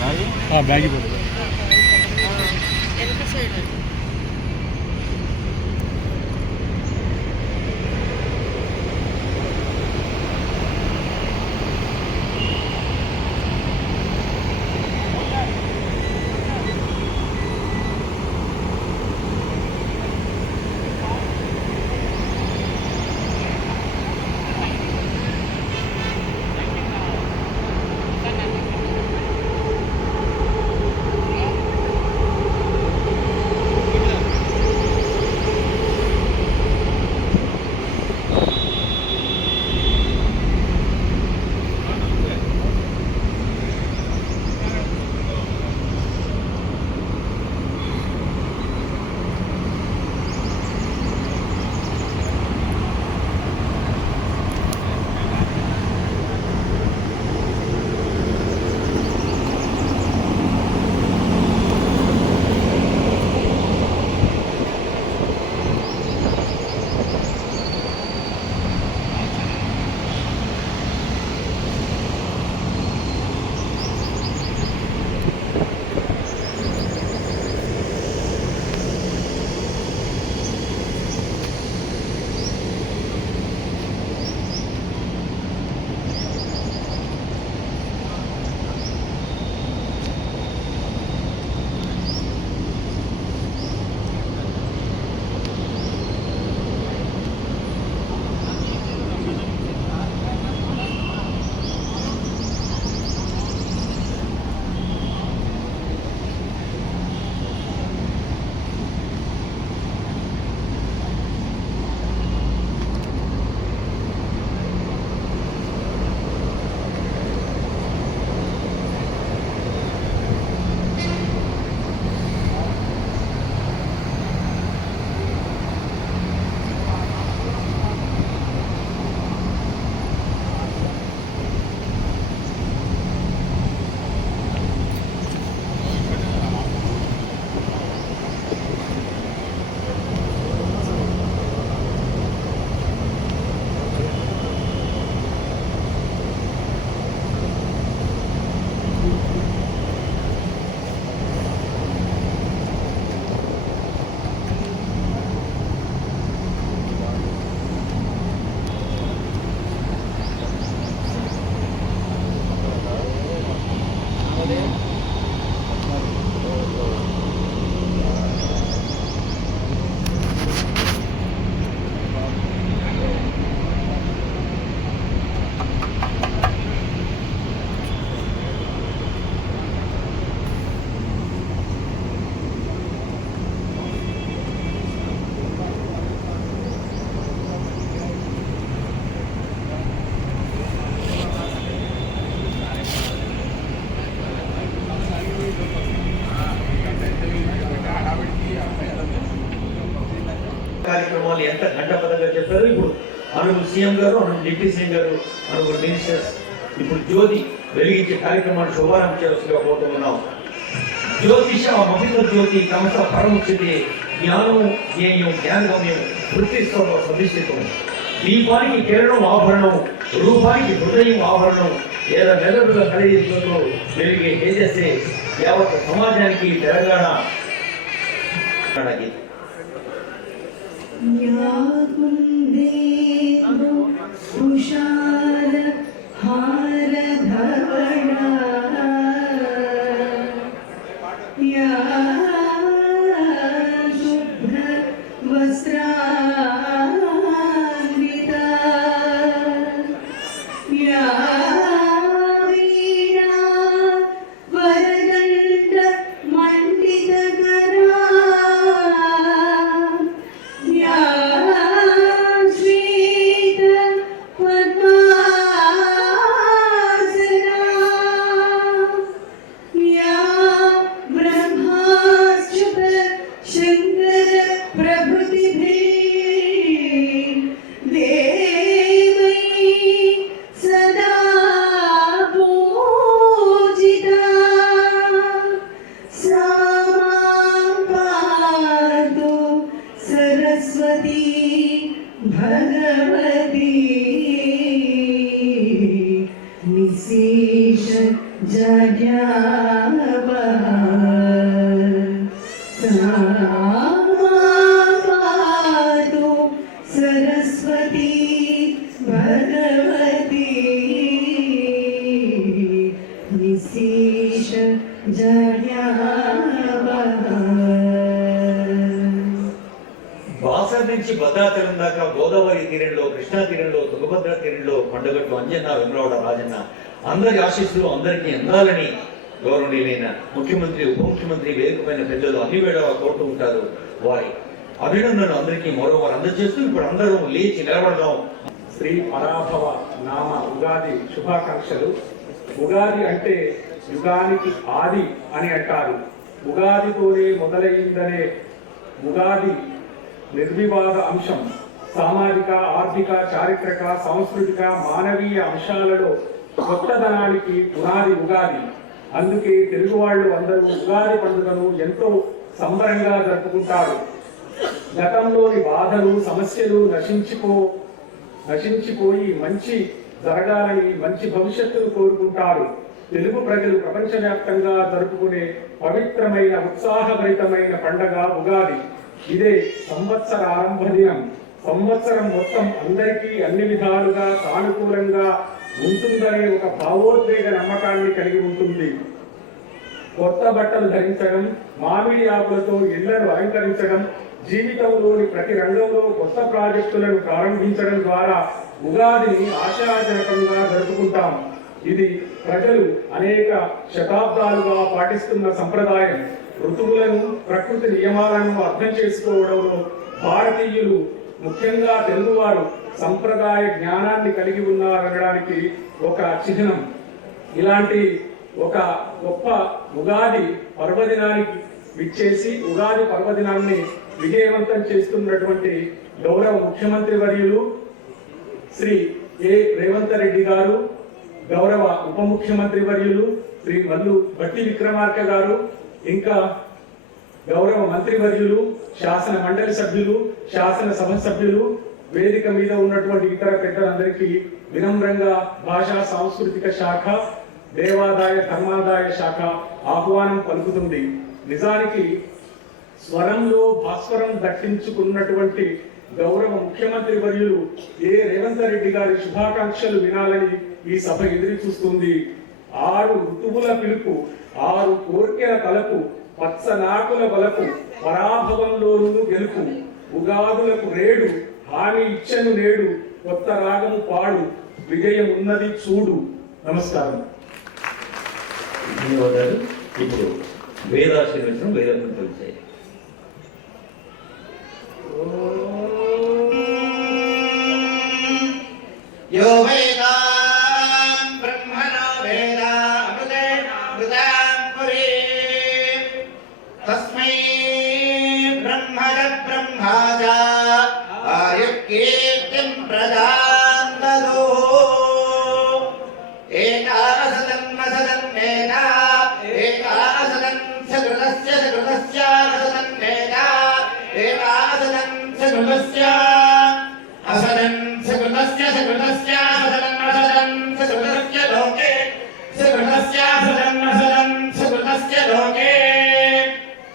Bag పోతుంది. కార్యక్రమాలు ఎంత గంటపదంగా చెప్పారు. ఇప్పుడు ఆనరబుల్ సీఎం గారు, ఆనరబుల్ డిప్యూటీ సీఎం గారు, ఆనరబుల్ మినిస్టర్స్ ఇప్పుడు జ్యోతి వెలిగించే కార్యక్రమాన్ని శుభారంభం చేయాల్సిందిగా కోరుతున్నాం. జ్యోతిష మహిళ జ్యోతి కమస పరముచ్యతే జ్ఞానం జ్ఞేయం జ్ఞానగమ్యం వృత్తిస్వభావ సదిష్టితం. దీపానికి కిరణం ఆభరణం, రూపానికి హృదయం ఆభరణం, ఏదో మెదడుగా కలిగితో వెలిగే తేజస్సే యావత్ సమాజానికి తెలంగాణ గీతం. तुषार हार धवला या शुभ्र वस्त्रान्विता या वीणा वरदण्ड मण्डितकरा या श्वेत पद्मा బాసర్ నుంచి భద్రాచలం దాకా గోదావరి తీరంలో, కృష్ణా తీరంలో, తుంగభద్ర తీరంలో పండుగట్లు అంజన్న, వెంగళవాడ రాజన్న అందరి ఆశీస్సులు అందరికీ అందాలని గౌరవనీయులైన ముఖ్యమంత్రి, ఉప ముఖ్యమంత్రి, వేదికపైన పెద్దలు అన్ని వేళలా కోరుతూ ఉంటారు. వారి అభినందనలు అందరికీ మరోవారు అందజేస్తూ ఇప్పుడు అందరూ లేచి నిలబడదాం. శ్రీ పరాభవ నామ ఉగాది శుభాకాంక్షలు. ఉగాది అంటే యుగానికి ఆది అని అంటారు. ఉగాదితోనే మొదలైందనే ఉగాది నిర్వివాద అంశం సామాజిక, ఆర్థిక, చారిత్రక, సాంస్కృతిక, మానవీయ అంశాలలో కొత్తదనానికి పునాది ఉగాది. అందుకే తెలుగు వాళ్ళు అందరూ ఉగాది పండుగను ఎంతో సంబరంగా జరుపుకుంటారు. గతంలోని బాధలు, సమస్యలు నశించిపోయి మంచి జరగాలని, మంచి భవిష్యత్తును కోరుకుంటారు. తెలుగు ప్రజలు ప్రపంచవ్యాప్తంగా జరుపుకునే పవిత్రమైన, ఉత్సాహభరితమైన పండగ ఉగాది. ఇదే సంవత్సర ఆరంభ దినం. సంవత్సరం మొత్తం అందరికీ అన్ని విధాలుగా సానుకూలంగా ఉంటుందనే ఒక భావోద్వేగ నమ్మకాన్ని కలిగి ఉంటుంది. కొత్త బట్టలు ధరించడం, మామిడి ఆకులతో ఇళ్లను అలంకరించడం, జీవితంలోని ప్రతి రంగంలో కొత్త ప్రాజెక్టులను ప్రారంభించడం ద్వారా ఉగాదిని ఆశాజనకంగా జరుపుకుంటాం. ఇది ప్రజలు అనేక శతాబ్దాలుగా పాటిస్తున్న సంప్రదాయం. ఋతువులను, ప్రకృతి నియమాలను అర్థం చేసుకోవడంలో భారతీయులు, ముఖ్యంగా తెలుగువారు సంప్రదాయ జ్ఞానాన్ని కలిగి ఉన్నారనడానికి ఒక చిహ్నం. ఇలాంటి ఒక గొప్ప ఉగాది పర్వదినానికి విచ్చేసి ఉగాది పర్వదినాన్ని విజయవంతం చేస్తున్నటువంటి గౌరవ ముఖ్యమంత్రి వర్యులు శ్రీ ఏ రేవంత్ రెడ్డి గారు, గౌరవ ఉప ముఖ్యమంత్రి వర్యులు శ్రీ మల్లు భట్టి విక్రమార్క గారు, ఇంకా గౌరవ మంత్రివర్యులు, శాసన మండలి సభ్యులు, శాసనసభ సభ్యులు, వేదిక మీద ఉన్నటువంటి ఇతర పెద్దలందరికీ వినమ్రంగా భాషా సాంస్కృతిక శాఖ, దేవాదాయ ధర్మాదాయ శాఖ ఆహ్వానం పలుకుతుంది. నిజానికి స్వరంలో భాస్వరం దట్టించుకున్నటువంటి గౌరవ ముఖ్యమంత్రి వర్యులు ఏ రేవంత్ రెడ్డి గారి శుభాకాంక్షలు వినాలని ఈ సభ ఎదురు చూస్తుంది. 6 ఋతువుల పిలుపు, 6 కోర్కెల తలపు, పచ్చనాకుల బలపు, పరాభవంలోను గెలుపు, ఉగాదులకు రేడు, హామీ ఇచ్చను నేడు, కొత్త రాగము పాడు, విజయం ఉన్నది చూడు. నమస్కారం. ధన్యవాదాలు. ఇప్పుడు వేదాశీర్వచనం వేదాంతం తెలిసాయి. यो वेदां ब्रह्मणो वेद अमृतेन अमृतां पुरे तस्मै ब्रह्मण ब्रह्माज आयुर्कीर्तिं प्रदान्दतो एकासदन्मसदन्मेधा एकासदन् सकृतस्य सकृतस्य सदन्मेधा एकासदन् सकृतस्य असदन् सकृतस्य सकृतस्य असदन् सकृतस्य लोके सकृतस्य असदन् सकृतस्य लोके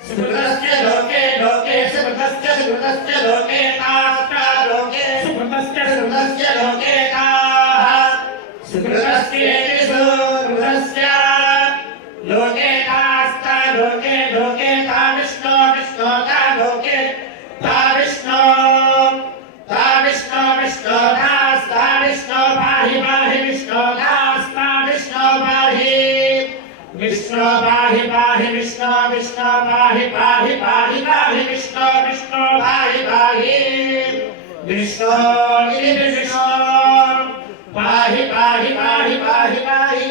सकृतस्य लोके लोके सकृतस्य सकृतस्य लोके तास्ता लोके सकृतस्य लोके ताः सकृतस्येति सकृतस्य लोके तास्ता लोके लोके ता विष्णो विष्णो ता लोके ता विष्णो विष्णो दास्ता विष्णो पाहि पाहि विष्णो दास्ता विष्णो पाहि विष्णो पाहि पाहि विष्णो विष्णो पाहि पाहि पाहि पाहि विष्णो विष्णो पाहि पाहि विष्णो इति विष्णो पाहि पाहि पाहि पाहि पाहि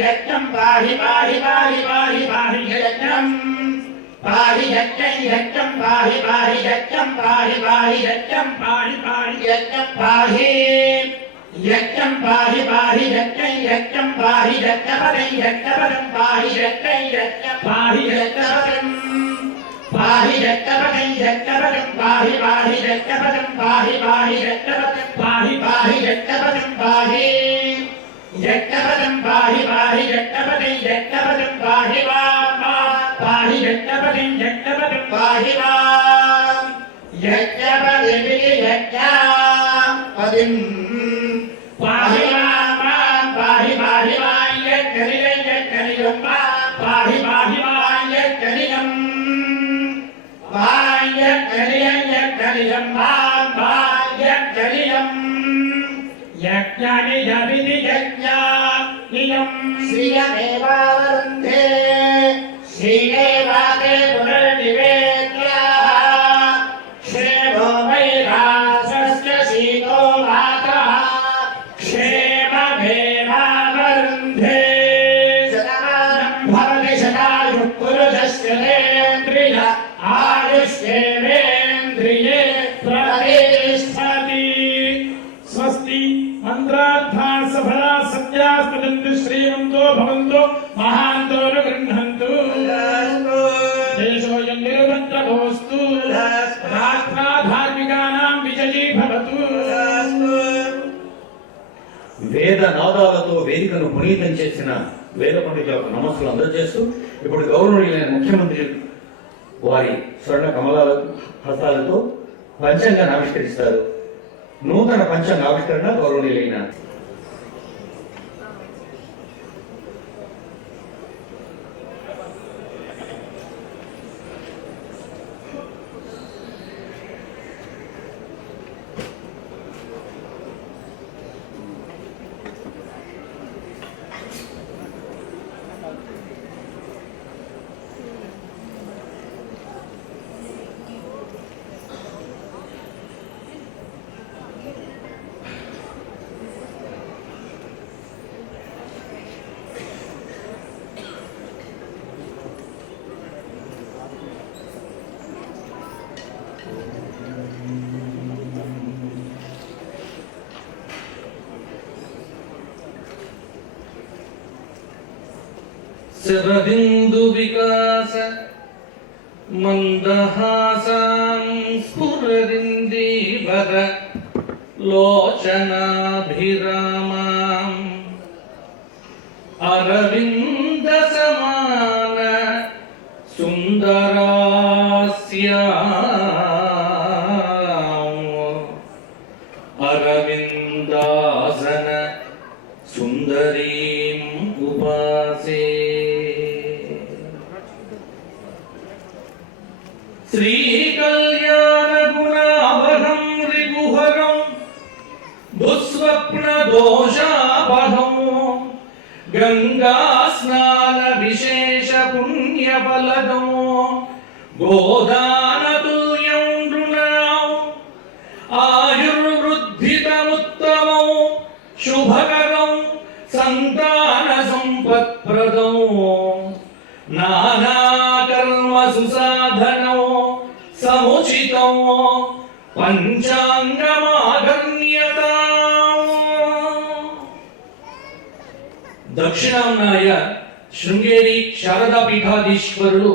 यज्ञं पाहि पाहि पाहि पाहि पाहि यज्ञं पाहि यज्ञं पाहि पाहि यज्ञं पाहि पाहि यज्ञं पाहि पाहि यज्ञं पाहि यज्ञं पाहि पाहि यज्ञं पाहि यज्ञपदं पाहि यज्ञं पाहि यज्ञपदं पाहि यज्ञपदं पाहि पाहि यज्ञपदं पाहि पाहि यज्ञपदं पाहि पाहि यज्ञपदं पाहि यज्ञपदं पाहि पाहि यज्ञपदं पाहि पाहि यज्ञपदं पाहि वां यज्ञपदिं यज्ञपदिं पाहि वां पाहि वां यज्ञनियं पाहि యజ్ఞనియం యజ్ఞనియం యజ్ఞనియమితి యజ్ఞనియం శ్రియమేవావరుంధే శ్రీయేవాతే పునర్నివేద్యాః క్షేమో వైరాసస్య శీతో వాతః క్షేమమేవావరుంధే శతమానం భవతి శతాయుః పురుషస్యేంద్రియ ఆయుష్యేంద్రియే ప్రతిష్ఠతి. స్వస్తి మంత్రార్థా సఫలా సత్యాస్తదంతు శ్రీమంతో భవంతో మహాంతో గృహంతు దేశోయం నిరుపద్రవోస్తు రాష్ట్రాధార్మికానాం విజయీ భవతు. వేద నాదాలతో వేదికను పునీతం చేసిన వేద పండితులకు నమస్సులు అందజేస్తూ ఇప్పుడు గౌరవనీయులైన ముఖ్యమంత్రి వారి స్వర్ణ కమలాల హస్తాలతో పంచాంగాన్ని ఆవిష్కరిస్తారు. నూతన పంచాంగ ఆవిష్కరణ గౌరవనీయులైన శరదిందు వికాస మందహాసాం స్ఫురదిందీవర లోచనాభిరామాం అరవింద సమాన సుందరాస్యాం అరవిందాసన సుందరీం ఉపాసే. శ్రీకళ్యాణ గుణాభరం రిపుహరం దుస్వప్న దోషాపహం గంగా స్నాన విశేష పుణ్యఫలదం గోదాన తుల్యం నృణాం ఆయుర్వృద్ధితముత్తమం శుభకరం సంతాన సంపత్ప్రదం నానాకర్మ సుసాధనం సముచితం పంచాంగమాగణ్యతాం. దక్షిణాంనాయ శృంగేరి శారదా పీఠాధీశ్వరులు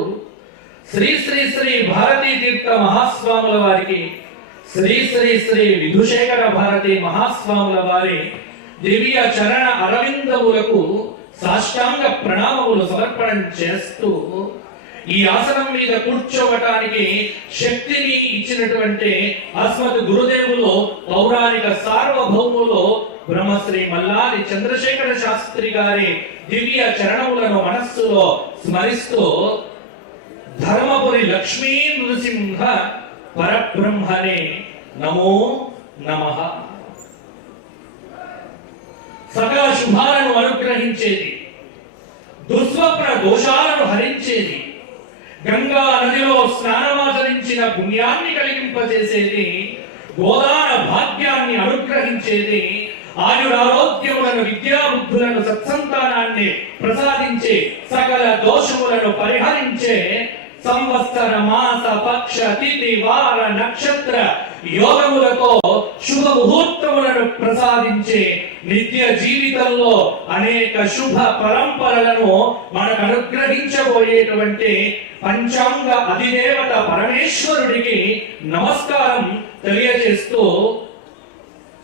శ్రీ శ్రీ శ్రీ భారతీ తీర్థ మహాస్వాముల వారికి శ్రీ శ్రీ శ్రీ విధుశేఖర భారతి మహాస్వాముల వారి దివ్య చరణ అరవిందములకు సాష్టాంగ ప్రణామములు సమర్పణం చేస్తూ ఈ ఆసనం మీద కూర్చోవటానికి శక్తిని ఇచ్చినటువంటి అస్మత్ గురుదేవులు పౌరాణిక సార్వభౌములు బ్రహ్మశ్రీ మల్లాది చంద్రశేఖర శాస్త్రి గారి దివ్య చరణములను మనస్సులో స్మరిస్తూ ధర్మపురి లక్ష్మీ నృసింహ పరబ్రహ్మనే నమో నమః. సకల శుభాలను అనుగ్రహించేది, దుస్వప్న దోషాలను హరించేది, గంగా నదిలో స్నానమాచరించిన పుణ్యాన్ని కలిగింపజేసేది, గోదాన భాగ్యాన్ని అనుగ్రహించేది, ఆయురారోగ్యములను విద్యాబుద్ధులను సత్సంతానాన్ని ప్రసాదించే, సకల దోషములను పరిహరించే, సంవత్సర మాస పక్ష తిథి వార నక్షత్ర యోగములతో శుభ ముహూర్తములను ప్రసాదించే, నిత్య జీవితంలో అనేక శుభ పరంపరలను మనకు అనుగ్రహించబోయేటువంటి పంచాంగ అధిదేవత పరమేశ్వరుడికి నమస్కారం తెలియజేస్తూ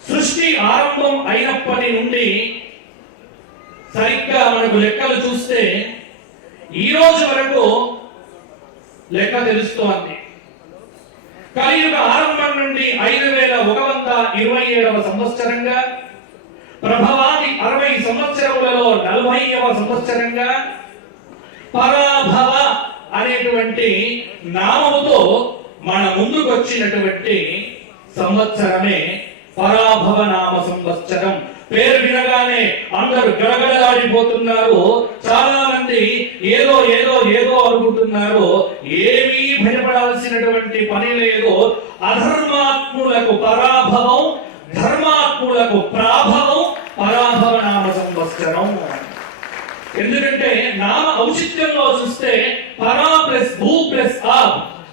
సృష్టి ఆరంభం అయినప్పటి నుండి సరిగ్గా మనకు లెక్కలు చూస్తే ఈ రోజు వరకు లెక్క తెలుస్తోంది. కలియుగ ఆరంభం నుండి 5127వ సంవత్సరంగా, ప్రభవాది 60 సంవత్సరములలో 40వ సంవత్సరంగా, పరాభవ అనేటువంటి నామముతో మన ముందుకు వచ్చినటువంటి సంవత్సరమే పరాభవ నామ సంవత్సరం. పేరు వినగానే అందరూ గడగడలాడిపోతున్నారు. చాలా మంది ఏదో ఏదో ఏదో అనుకుంటున్నారు. ఏమీ భయపడాల్సినటువంటి పని లేదు. అధర్మాత్ములకు పరాభవం, ధర్మాత్ములకు ప్రాభవం పరాభవ నామ సంవత్సరం. ఎందుకంటే నామ ఔచిత్యంలో చూస్తే పరా ప్లస్ భూ ప్లస్ ఆ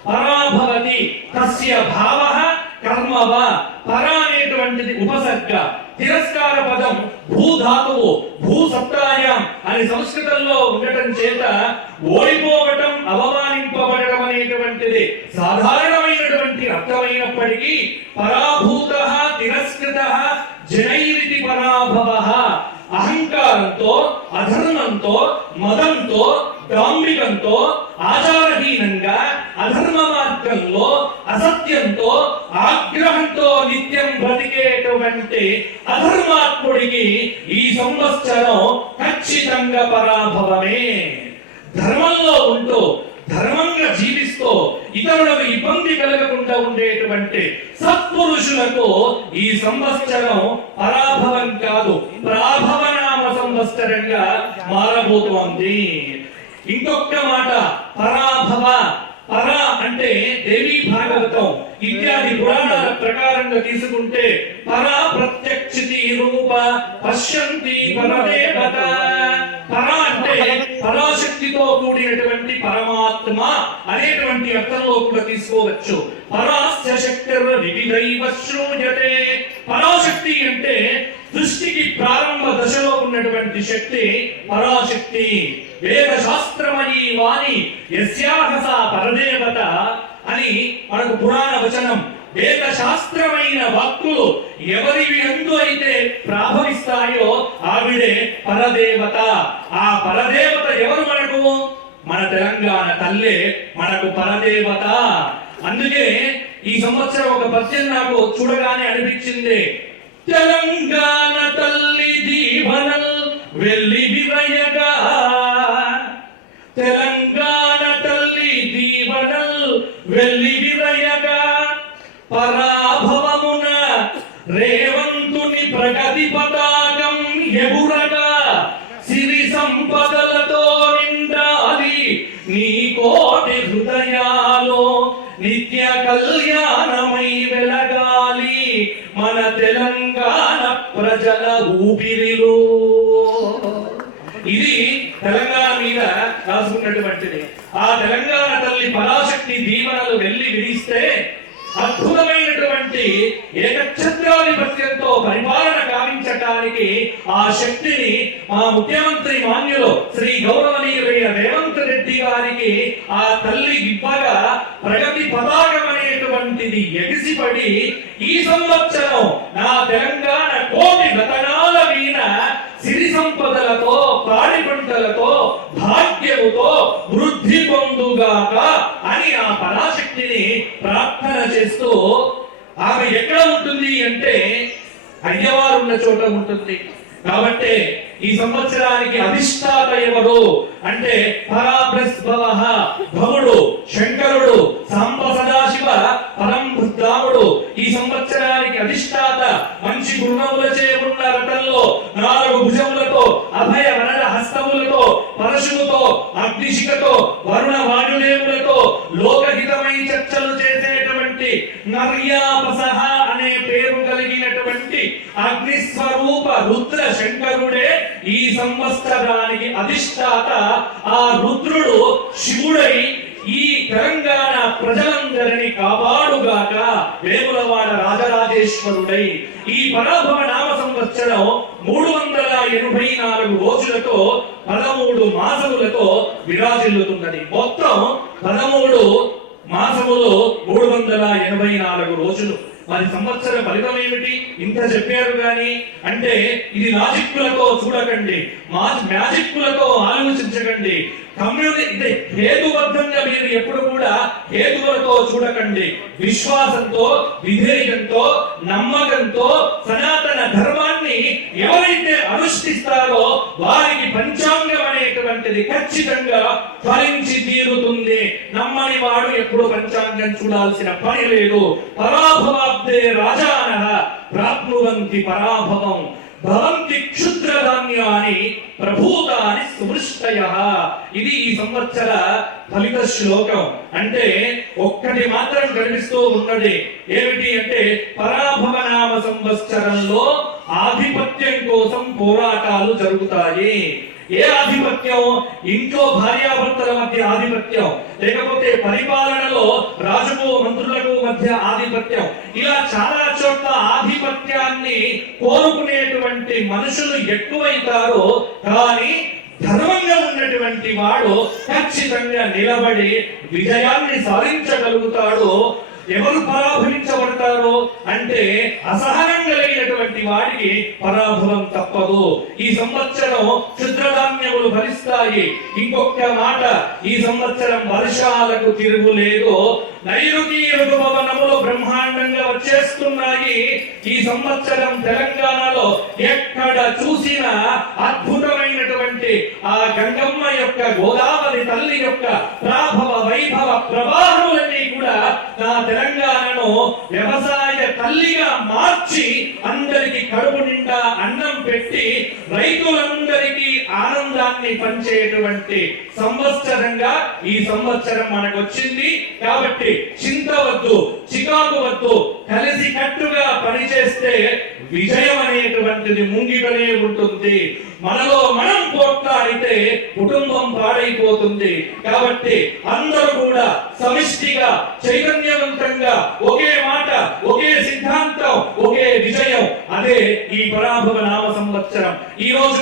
పరాభవతి తస్య భావః కర్మవ. పర అనేటువంటిది ఉపసర్గ, తిరస్కార పదం భూధాతువు, భూ సప్తాయాం అని సంస్కృతంలో ఉండటం చేత ఓడిపోవటం, అవమానింపబడటం అనేటువంటిది సాధారణమైనటువంటి అర్థమైనప్పటికీ పరాభూత తిరస్కృత జనైరితి పరాభవ. అహంకారంతో, అధర్మంతో, మదంతో, దాంభికంతో, ఆచారహీనంగా, అధర్మ మార్గంలో, అసత్యంతో, ఆగ్రహంతో నిత్యం బ్రతికేటువంటి అధర్మాత్ముడికి ఈ సంవత్సరం ఖచ్చితంగా పరాభవమే. ధర్మంలో ఉంటూ, ధర్మంగా జీవిస్తూ, ఇతరులకు ఇబ్బంది కలగకుండా ఉండేటువంటి సత్పురుషులకు ఈ సంవత్సరం పరాభవం కాదు, ప్రాభవనామ సంవత్సరంగా మారబోతోంది. ఇంకొక మాట, పరాభవ. పర అంటే దేవీ భాగవతం ఇత్యాది పురాణాల ప్రకారంగా తీసుకుంటే పర ప్రత్యక్షితి రూప పశ్యంతి పరదేవత. పర అంటే పరాశక్తితో కూడినటువంటి పరమాత్మ అనేటువంటి అర్థంలో కూడా తీసుకోవచ్చు. పరాస్య శక్తిర్ వివిధైవ శ్రూయతే. పరాశక్తి అంటే సృష్టికి ప్రారంభ దశలో ఉన్నటువంటి శక్తి పరాశక్తి. వేద శాస్త్రమయీ వాణి యస్యాహ సా పరదేవత అని మనకు పురాణ వచనం. వేద శాస్త్రమైన వాక్కులు ఎవరివి ఎందు అయితే ప్రాభవిస్తాయో ఆవిడే పరదేవత. ఆ పరదేవత ఎవరు మనకు? మన తెలంగాణ తల్లే మనకు పరదేవత. అందుకే ఈ సంవత్సరం ఒక పద్యం నాకు చూడగానే అనిపించింది. తెలంగాణ తల్లి దీవనల్ వెళ్ళి విరయగా, తెలంగాణ తల్లి దీవనల్ వెళ్ళి విరయగా, పరాభవమున రేవంతుని ప్రగతి పతాకం ఎగురగా, సిరి సంపదలతో నిండాలి నీ కోటి హృదయాలో, నిత్య కళ్యాణమై వెలగాలి మన తెలంగాణ ప్రజల ఊపిరిలో. ఇది తెలంగాణ మీద రాసుకున్నటువంటిది. ఆ తెలంగాణ తల్లి పరాశక్తి దీవెనలు వెళ్ళి విరిస్తే అద్భుతమైనటువంటి ఏకఛత్రాధిపత్యంతో పరిపాలన గావించటానికి ఆ శక్తిని మా ముఖ్యమంత్రి మాన్యులు శ్రీ గౌరవనీయులైన రేవంత్ రెడ్డి గారికి ఆ తల్లి ఇవ్వగా ప్రగతి పతాకం అనేటువంటిది ఎగిసిపడి ఈ సంవత్సరం నా తెలంగాణ కోటి రతనాల వీణ సిరి సంపదలతో, పాడి పంటలతో, భాగ్యముతో వృద్ధి పొందుగాక అని ఆ పరాశక్తిని ప్రార్థన చేస్తూ, ఆమె ఎక్కడ ఉంటుంది అంటే అయ్యవారు ఉన్న చోట ఉంటుంది. కాబట్టి ఈ సంవత్సరానికి అధిష్టాత ఎవరు అంటే పరాబ్రస్భవః భవుడు శంకరుడు సాంబ సదాశివ పరంబుద్ధాముడు. ఈ సంవత్సరానికి అధిష్టాత మంచి గుణములచే ఉన్న రథంలో 4 భుజములతో, అభయ వరద హస్తములతో, పరశువుతో, అగ్నిశిఖతో, వరుణ వాయుదేవులతో లోకహితమై చర్చలు చేసేటువంటి నర్యాపసహ అనే పేరు కలిగినటువంటి అగ్నిస్వరూప రుద్ర శంకరుడే ఈ సంవత్సరానికి అధిష్టాత. ఆ రుద్రుడు శివుడై ఈ తెలంగాణ ప్రజలందరినీ కాపాడుగాక వేములవాడ రాజరాజేశ్వరుడై ఈ పరాభవ నామ సంవత్సరం 384 రోజులతో 13 మాసములతో విరాజిల్లుతున్నది. మొత్తం 13 మాసములు 384 రోజులు. మరి సంవత్సర ఫలితం ఏమిటి? ఇంత చెప్పారు కానీ అంటే ఇది లాజిక్కులతో చూడకండి, మ్యాజిక్కులతో ఆలోచించకండి. కమ్యూనిటీ హేతుబద్ధంగా మీరు ఎప్పుడు కూడా హేతువులతో చూడకండి. విశ్వాసంతో, విధేయంతో, నమ్మకంతో సనాతన ధర్మాన్ని ఎవరైతే అనుష్ఠిస్తారో వారికి పంచాంగం అనేక అనేటువంటిది ఖచ్చితంగా ఫలించి తీరుతుంది. నమ్మని వాడు ఎప్పుడు పంచాంగం చూడాల్సిన పని లేదు. పరాభవాబ్దే రాజానః ప్రాప్నువంతి పరాభవం భవంతి క్షుద్రధాన్యాని ప్రభూతాని సువృష్టయః. ఇది ఈ సంవత్సర ఫలిత శ్లోకం. అంటే ఒక్కటి మాత్రం కనిపిస్తూ ఉన్నది. ఏమిటి అంటే పరాభవ నామ సంవత్సరంలో ఆధిపత్యం కోసం పోరాటాలు జరుగుతాయి. ఏ ఆధిపత్యం? ఇంట్లో భార్యాభర్తల మధ్య ఆధిపత్యం, లేకపోతే పరిపాలనలో రాజుకు మంత్రులకు మధ్య ఆధిపత్యం. ఇలా చాలా చోట్ల ఆధిపత్యాన్ని కోరుకునేటువంటి మనుషులు ఎక్కువైతారో కానీ ధర్మంగా ఉన్నటువంటి వాడు ఖచ్చితంగా నిలబడి విజయాన్ని సాధించగలుగుతాడు. ఎవరు పరాభవించబడతారో అంటే అసహనం కలిగినటువంటి వాడికి పరాభవం తప్పదు. ఈ సంవత్సరం క్షుద్రధాన్యములు ఫలిస్తాయి. ఇంకొక మాట, ఈ సంవత్సరం వర్షాలకు తిరుగులేదు. నైరుతి ఋతుపవనములు బ్రహ్మాండంగా వచ్చేస్తున్నాయి. ఈ సంవత్సరం తెలంగాణలో ఎక్కడ చూసినా అద్భుతమైనటువంటి ఆ గంగమ్మ యొక్క, గోదావరి తల్లి యొక్క ప్రాభవ వైభవ ప్రవాహములన్నీ కూడా నా తెలంగాణను వ్యవసాయ తల్లిగా మార్చి అందరికి కడుపు నిండా అన్నం పెట్టి రైతులందరికీ ఆనందాన్ని పంచేటువంటి సంవత్సరంగా ఈ సంవత్సరం మనకు వచ్చింది. కాబట్టి చింతవద్దు, చికాకు వద్దు, కలిసి కట్టుగా పనిచేస్తే విజయం అనేటువంటిది ముంగిటనే ఉంటుంది. మనలో మనం పోట్లాడితే కుటుంబం పాడైపోతుంది. కాబట్టి అందరూ కూడా సమిష్టిగా చైతన్యవంతంగా ఒకే మాట, ఒకే సిద్ధాంతం, ఒకే విజయం. అదే ఈ పరాభవ నామ సంవత్సరం. ఈ రోజు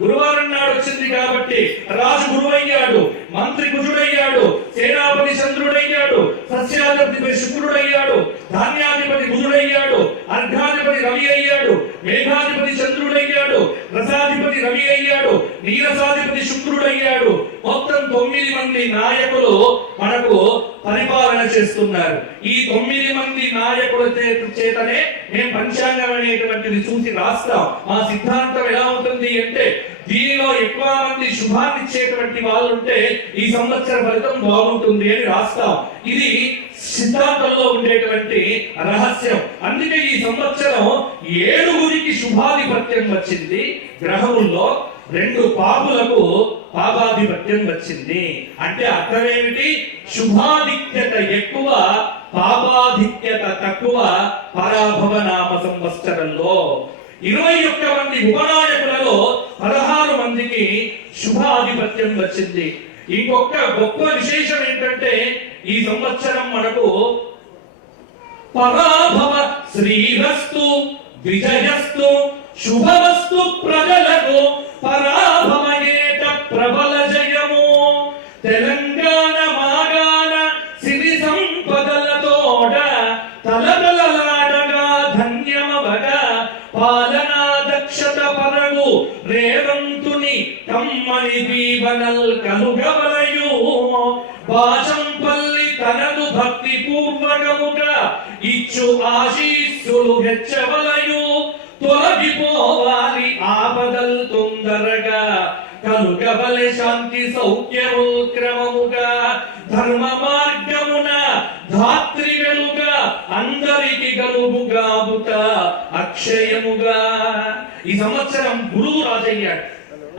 గురువారం నాడు వచ్చింది కాబట్టి రాజు గురువయ్యాడు, మంత్రి కుజుడయ్యాడు, సేనాపతి చంద్రుడయ్యాడు, సస్యాధిపతి శుక్రుడయ్యాడు, ధాన్యాధిపతి బుధుడయ్యాడు, అర్ఘాధిపతి రవి అయ్యాడు, మేఘాధిపతి చంద్రుడయ్యాడు, రసాధిపతి రవి అయ్యాడు, నీరసాధిపతి శుక్రుడయ్యాడు. మొత్తం 9 మంది నాయకులు మనకు పరిపాలన చేస్తున్నారు. ఈ 9 మంది నాయకుల చేతనే మేము పంచాంగం అనేటువంటిది చూసి రాస్తాం. మా సిద్ధాంతం ఎలా ఉంటుంది అంటే దీనిలో ఎక్కువ మంది శుభాన్ని ఇచ్చేటువంటి వాళ్ళు ఉంటే ఈ సంవత్సర ఫలితం బాగుంటుంది అని రాస్తాం. ఇది సిద్ధాంతంలో ఉండేటువంటి రహస్యం. అందుకే ఈ సంవత్సరం 7 శుభాధిపత్యం వచ్చింది. గ్రహముల్లో 2 పాపులకు పాపాధిపత్యం వచ్చింది. అంటే అర్థమేమిటి? శుభాధిక్యత ఎక్కువ, పాపాధిక్యత తక్కువ పరాభవ నామ సంవత్సరంలో. 21 మంది ఉపనాయకులలో 16 మందికి శుభాధిపత్యం వచ్చింది. ఇంకొక గొప్ప విశేషం ఏంటంటే ఈ సంవత్సరం మనకు పరాభవ శ్రీరస్తు విజయస్తు శుభవస్తు ప్రజలకు పరాభవయేత ప్రబల జయము. తెలంగాణ మాగాన సిరి సంపదలతోడ తలతలలాడగా ధన్యమవగా పాలనా దక్షత పరగు రేవంతుని కమ్మని దీవనల్ కలుగవలయు. బాచంపల్లి తనదు భక్తి పూర్వకముగా ఇచ్చు ఆశీస్సులు హెచ్చవలయు. తొలగిపోవాలి ఆపదల్ తొందరగా కలుగవలె శాంతి సౌఖ్యము క్రమముగా. ధర్మ మార్గమున ధాత్రి వెలుగా అందరికి గలుగుగాబుట అక్షయముగా. ఈ సంవత్సరం గురువు రాజయ్యాడు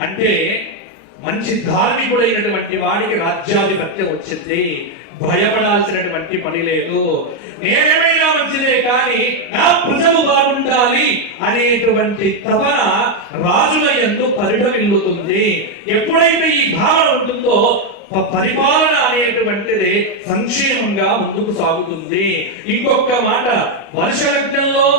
అంటే మంచి ధార్మికుడైనటువంటి వాడికి రాజ్యాధిపత్యం వచ్చింది. భయపడాల్సినటువంటి పని లేదు. నేనేమైనా మంచిదే కానీ నా ప్రజలు బాగుండాలి అనేటువంటి తపన రాజుల యందు పరిఢవిల్లుతుంది. ఎప్పుడైతే ఈ భావన ఉంటుందో పరిపాలన అనేటువంటిది సంక్షేమంగా ముందుకు సాగుతుంది. ఇంకొక మాట, వర్ష లగ్నంలో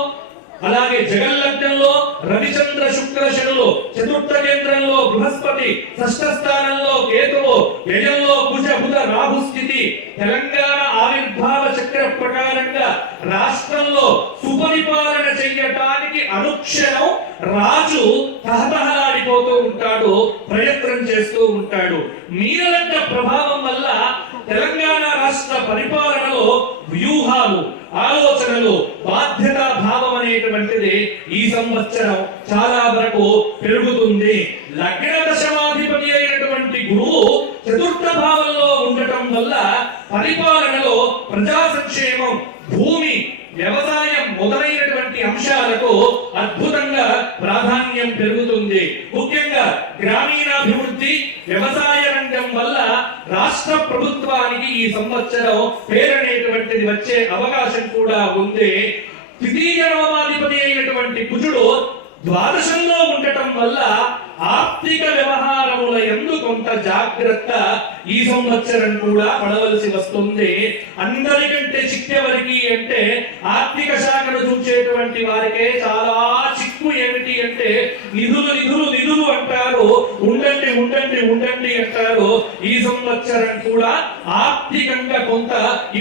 అలాగే జగల్లగ్నంలో రవిచంద్ర శుక్ర శనులు, చతుర్థ కేంద్రంలో బృహస్పతి, షష్ఠ స్థానంలో కేతువు, వ్యయంలో కుజ బుధ రాహు స్థితి. తెలంగాణ ఆవిర్భావ చక్ర ప్రకారంగా రాష్ట్రంలో సుపరిపాలన చెయ్యటానికి అనుక్షణం రాజు తహతహలాడిపోతూ ఉంటాడు, ప్రయత్నం చేస్తూ ఉంటాడు. మీనలగ్న ప్రభావం వల్ల తెలంగాణ రాష్ట్ర పరిపాలనలో వ్యూహాలు, ఆలోచనలు, బాధ్యతా భావం అనేటువంటిది ఈ సంవత్సరం చాలా వరకు పెరుగుతుంది. లగ్న దశమాధిపతి అయిన ఉండటం వల్ల పరిపాలనలో ప్రజా సంక్షేమం, భూమి, వ్యవసాయం మొదలైనటువంటి అంశాలకు అద్భుతంగా ప్రాధాన్యం పెరుగుతుంది. ముఖ్యంగా గ్రామీణాభివృద్ధి, వ్యవసాయ రంగం వల్ల రాష్ట్ర ప్రభుత్వానికి ఈ సంవత్సరం పేరనేటువంటిది వచ్చే అవకాశం కూడా ఉంది. ద్వితీయ నవమాధిపతి అయినటువంటి కుజుడు ద్వాదశంలో ఉండటం వల్ల ఆర్థిక వ్యవహారముల యందు కొంత జాగ్రత్త ఈ సంవత్సరం కూడా పడవలసి వస్తుంది. అందరికంటే చిక్కెవరికి అంటే ఆర్థిక శాఖను చూసేటువంటి వారికే చాలా చిక్కు. ఏమిటి అంటే నిధులు నిధులు నిధులు అంటారు, ఉండండి ఉండండి ఉండండి అంటారు. ఈ సంవత్సరం కూడా ఆర్థికంగా కొంత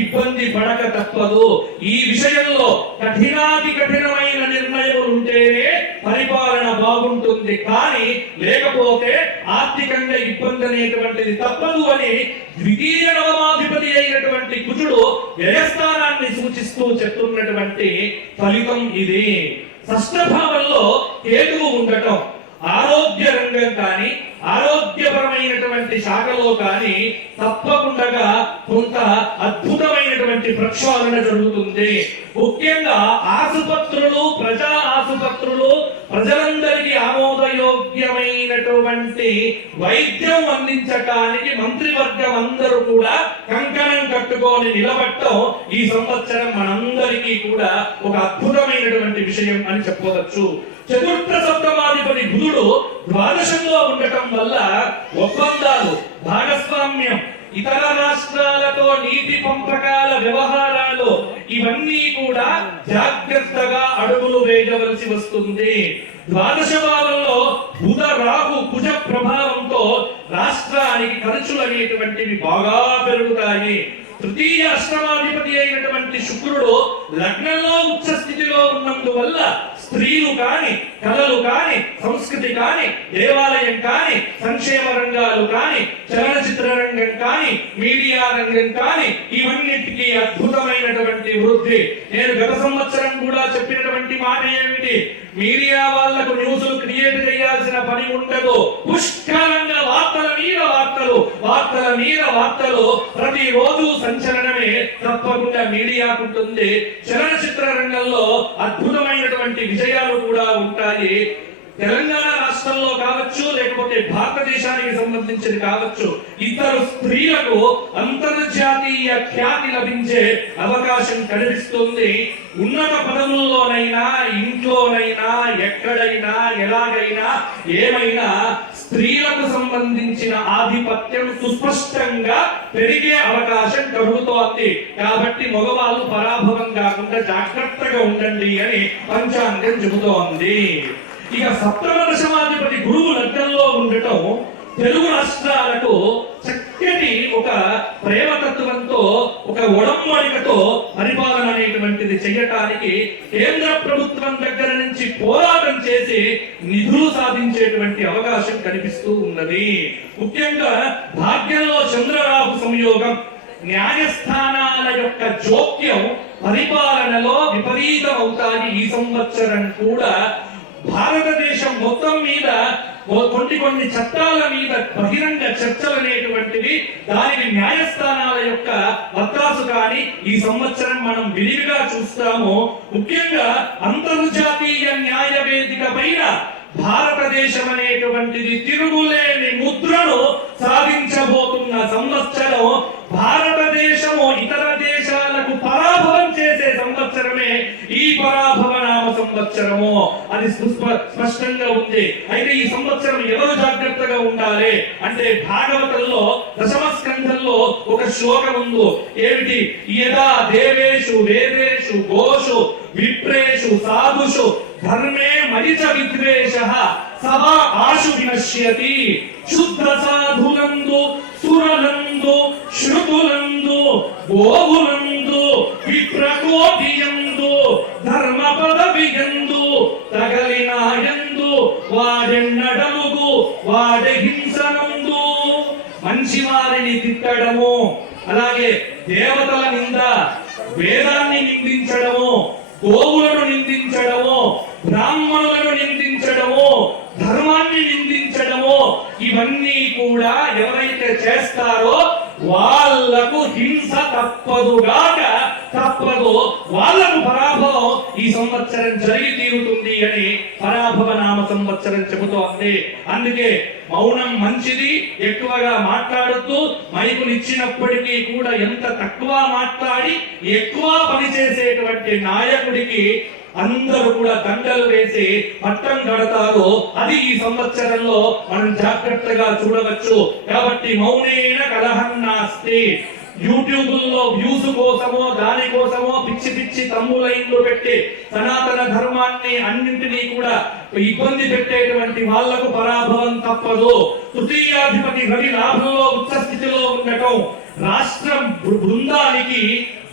ఇబ్బంది పడక తప్పదు. ఈ విషయంలో కఠినాతి కఠినమైన నిర్ణయాలు ఉంటేనే పరిపాలన బాగుంటుంది, కానీ లేకపోతే ఆర్థికంగా ఇబ్బంది అనేటువంటిది తప్పదు అని ద్వితీయ నవమాధిపతి అయినటువంటి కుజుడు వ్యయస్థానాన్ని సూచిస్తూ చెప్తున్నటువంటి ఫలితం ఇది. షష్ఠ భావంలో కేతువు ఉండటం ఆరోగ్య రంగం కానీ ఆరోగ్యపరమైనటువంటి శాఖలో కానీ తప్పకుండా కొంత అద్భుతమైనటువంటి ప్రక్షాళన జరుగుతుంది. ముఖ్యంగా ఆసుపత్రులు, ప్రజా ఆసుపత్రులు ప్రజలందరికీ ఆమోదయోగ్యమైనటువంటి వైద్యం అందించడానికి మంత్రివర్గం అందరూ కూడా కంకణం కట్టుకొని నిలబడటం ఈ సంవత్సరం మనందరికీ కూడా ఒక అద్భుతమైనటువంటి విషయం అని చెప్పవచ్చు. చతుర్థ సప్తమాధిపతి బుధుడు ద్వాదశంలో ఉండటం వల్ల ఒప్పందాలు, భాగస్వామ్యం, ఇతర రాష్ట్రాలతో నీటి పంపకాల వ్యవహారాలు ఇవన్నీ కూడా జాగ్రత్తగా అడుగులు వేయవలసి వస్తుంది. ద్వాదశ భావంలో బుధ రాహు కుజ ప్రభావంతో రాష్ట్రానికి ఖర్చులు అనేటువంటివి బాగా పెరుగుతాయి. తృతీయ అష్టమాధిపతి అయినటువంటి శుక్రుడు లగ్నంలో ఉచ్చ స్థితిలో ఉన్నందువల్ల స్త్రీలు కాని, కళలు కాని, సంస్కృతి కాని, దేవాలయం కాని, సంక్షేమ రంగాలు కాని, చలనచిత్ర రంగం కాని, మీడియా రంగం కాని ఇవన్నిటికీ అద్భుతమైనటువంటి వృద్ధి. నేను గత సంవత్సరం కూడా చెప్పినటువంటి మాట ఏమిటి, మీడియా వాళ్లకు న్యూస్లు క్రియేట్ చేయాల్సిన పని ఉండదు. పుష్కలంగా వార్తల మీద వార్తలు, వార్తల మీద వార్తలు, ప్రతిరోజు సంచలనమే తప్పకుండా మీడియాకు ఉంటుంది. చలనచిత్ర రంగంలో అద్భుతమైనటువంటి విజయాలు కూడా ఉంటాయి. తెలంగాణ రాష్ట్రంలో కావచ్చు, లేకపోతే భారతదేశానికి సంబంధించింది కావచ్చు, ఇద్దరు స్త్రీలకు అంతర్జాతీయ ఖ్యాతి లభించే అవకాశం కనిపిస్తుంది. ఉన్నత పదవుల్లోనైనా, ఇంట్లోనైనా, ఎక్కడైనా, ఎలాగైనా, ఏమైనా స్త్రీలకు సంబంధించిన ఆధిపత్యం సుస్పష్టంగా పెరిగే అవకాశం కలుగుతోంది. కాబట్టి మగవాళ్ళు పరాభవం కాకుండా జాగ్రత్తగా ఉండండి అని పంచాంగం చెబుతోంది. ఇక సప్తమ దశమాధిపతి గురువు లగ్నంలో ఉండటం తెలుగు రాష్ట్రాలకు చక్కటి ఒక ప్రేమతత్వంతో, ఒక ఒడంబడికతో పరిపాలన అనేటువంటిది చేయటానికి కేంద్ర ప్రభుత్వం దగ్గర నుంచి పోరాటం చేసి నిధులు సాధించేటువంటి అవకాశం కనిపిస్తూ ఉన్నది. ముఖ్యంగా భాగ్యంలో చంద్రరాహు సంయోగం, న్యాయస్థానాల యొక్క జోక్యం పరిపాలనలో విపరీతం అవుతాయి. ఈ సంవత్సరం కూడా భారతదేశం మొత్తం మీద కొన్ని చట్టాల మీద బహిరంగ చర్చలు అనేటువంటివి, దానికి న్యాయస్థానాల యొక్క వత్తాసు కానీ ఈ సంవత్సరం మనం విరివిగా చూస్తాము. ముఖ్యంగా అంతర్జాతీయ న్యాయ వేదిక పైన భారతదేశం అనేటువంటిది తిరుగులేని ముద్రను సాధించబోతున్న సంవత్సరం. భారతదేశము ఇతర దేశాలకు పరాభవం చేసే సంవత్సరమే ఈ పరాభవ నామ సంవత్సరము. అది స్పష్టంగా ఉంది. అయితే ఈ సంవత్సరం ఎవరు జాగ్రత్తగా ఉండాలి అంటే భాగవతంలో దశమ స్కంధంలో ఒక శ్లోకం ఉంది. ఏమిటి? యదా దేవేషు వేదేషు గోషు విప్రేషు సాధుషు ధర్మే మరిచ విద్వేషః సభా ఆశు వినశ్యతి. శుద్ధ సాధులందు, సురలందు, శృతులందు, గోవులందు, విప్రకోటియందు, ధర్మ పదవియందు తగలినాయందు వాడెన్నడలుగు వాడి హింసనందు. మంచి వారిని తిట్టడము, అలాగే దేవతల నింద, వేదాన్ని నిందించడము, గోవులను నిందించడము, బ్రాహ్మణులను నిందించడము, ధర్మాన్ని నిందించడము, ఇవన్నీ కూడా ఎవరైతే చేస్తారో వారు తప్పదు వాళ్ళకు పరాభవం ఈ సంవత్సరం జరిగి తీరుతుంది అని పరాభవ నామ సంవత్సరం చెబుతోంది. అందుకే మౌనం మంచిది, ఎక్కువగా మాట్లాడుతూ మైకులు ఇచ్చినప్పటికీ కూడా ఎంత తక్కువ మాట్లాడి ఎక్కువ పనిచేసేటువంటి నాయకుడికి అందరూ కూడా దండలు వేసి పట్టం కడతారు. అది ఈ సంవత్సరంలో మనం జాగ్రత్తగా చూడవచ్చు. కాబట్టి మౌనేన కలహం నాస్తి. యూట్యూబ్ లో వ్యూస్ కోసమో దానికోసమో పిచ్చి పిచ్చి తమ్ములైన్లు పెట్టి సనాతన ధర్మాన్ని అన్నింటినీ కూడా ఇబ్బంది పెట్టేటువంటి వాళ్లకు పరాభవం తప్పదు. తృతీయాధిపతి రవి లాభంలో ఉచ్చ స్థితిలో ఉండటం రాష్ట్రం బృందానికి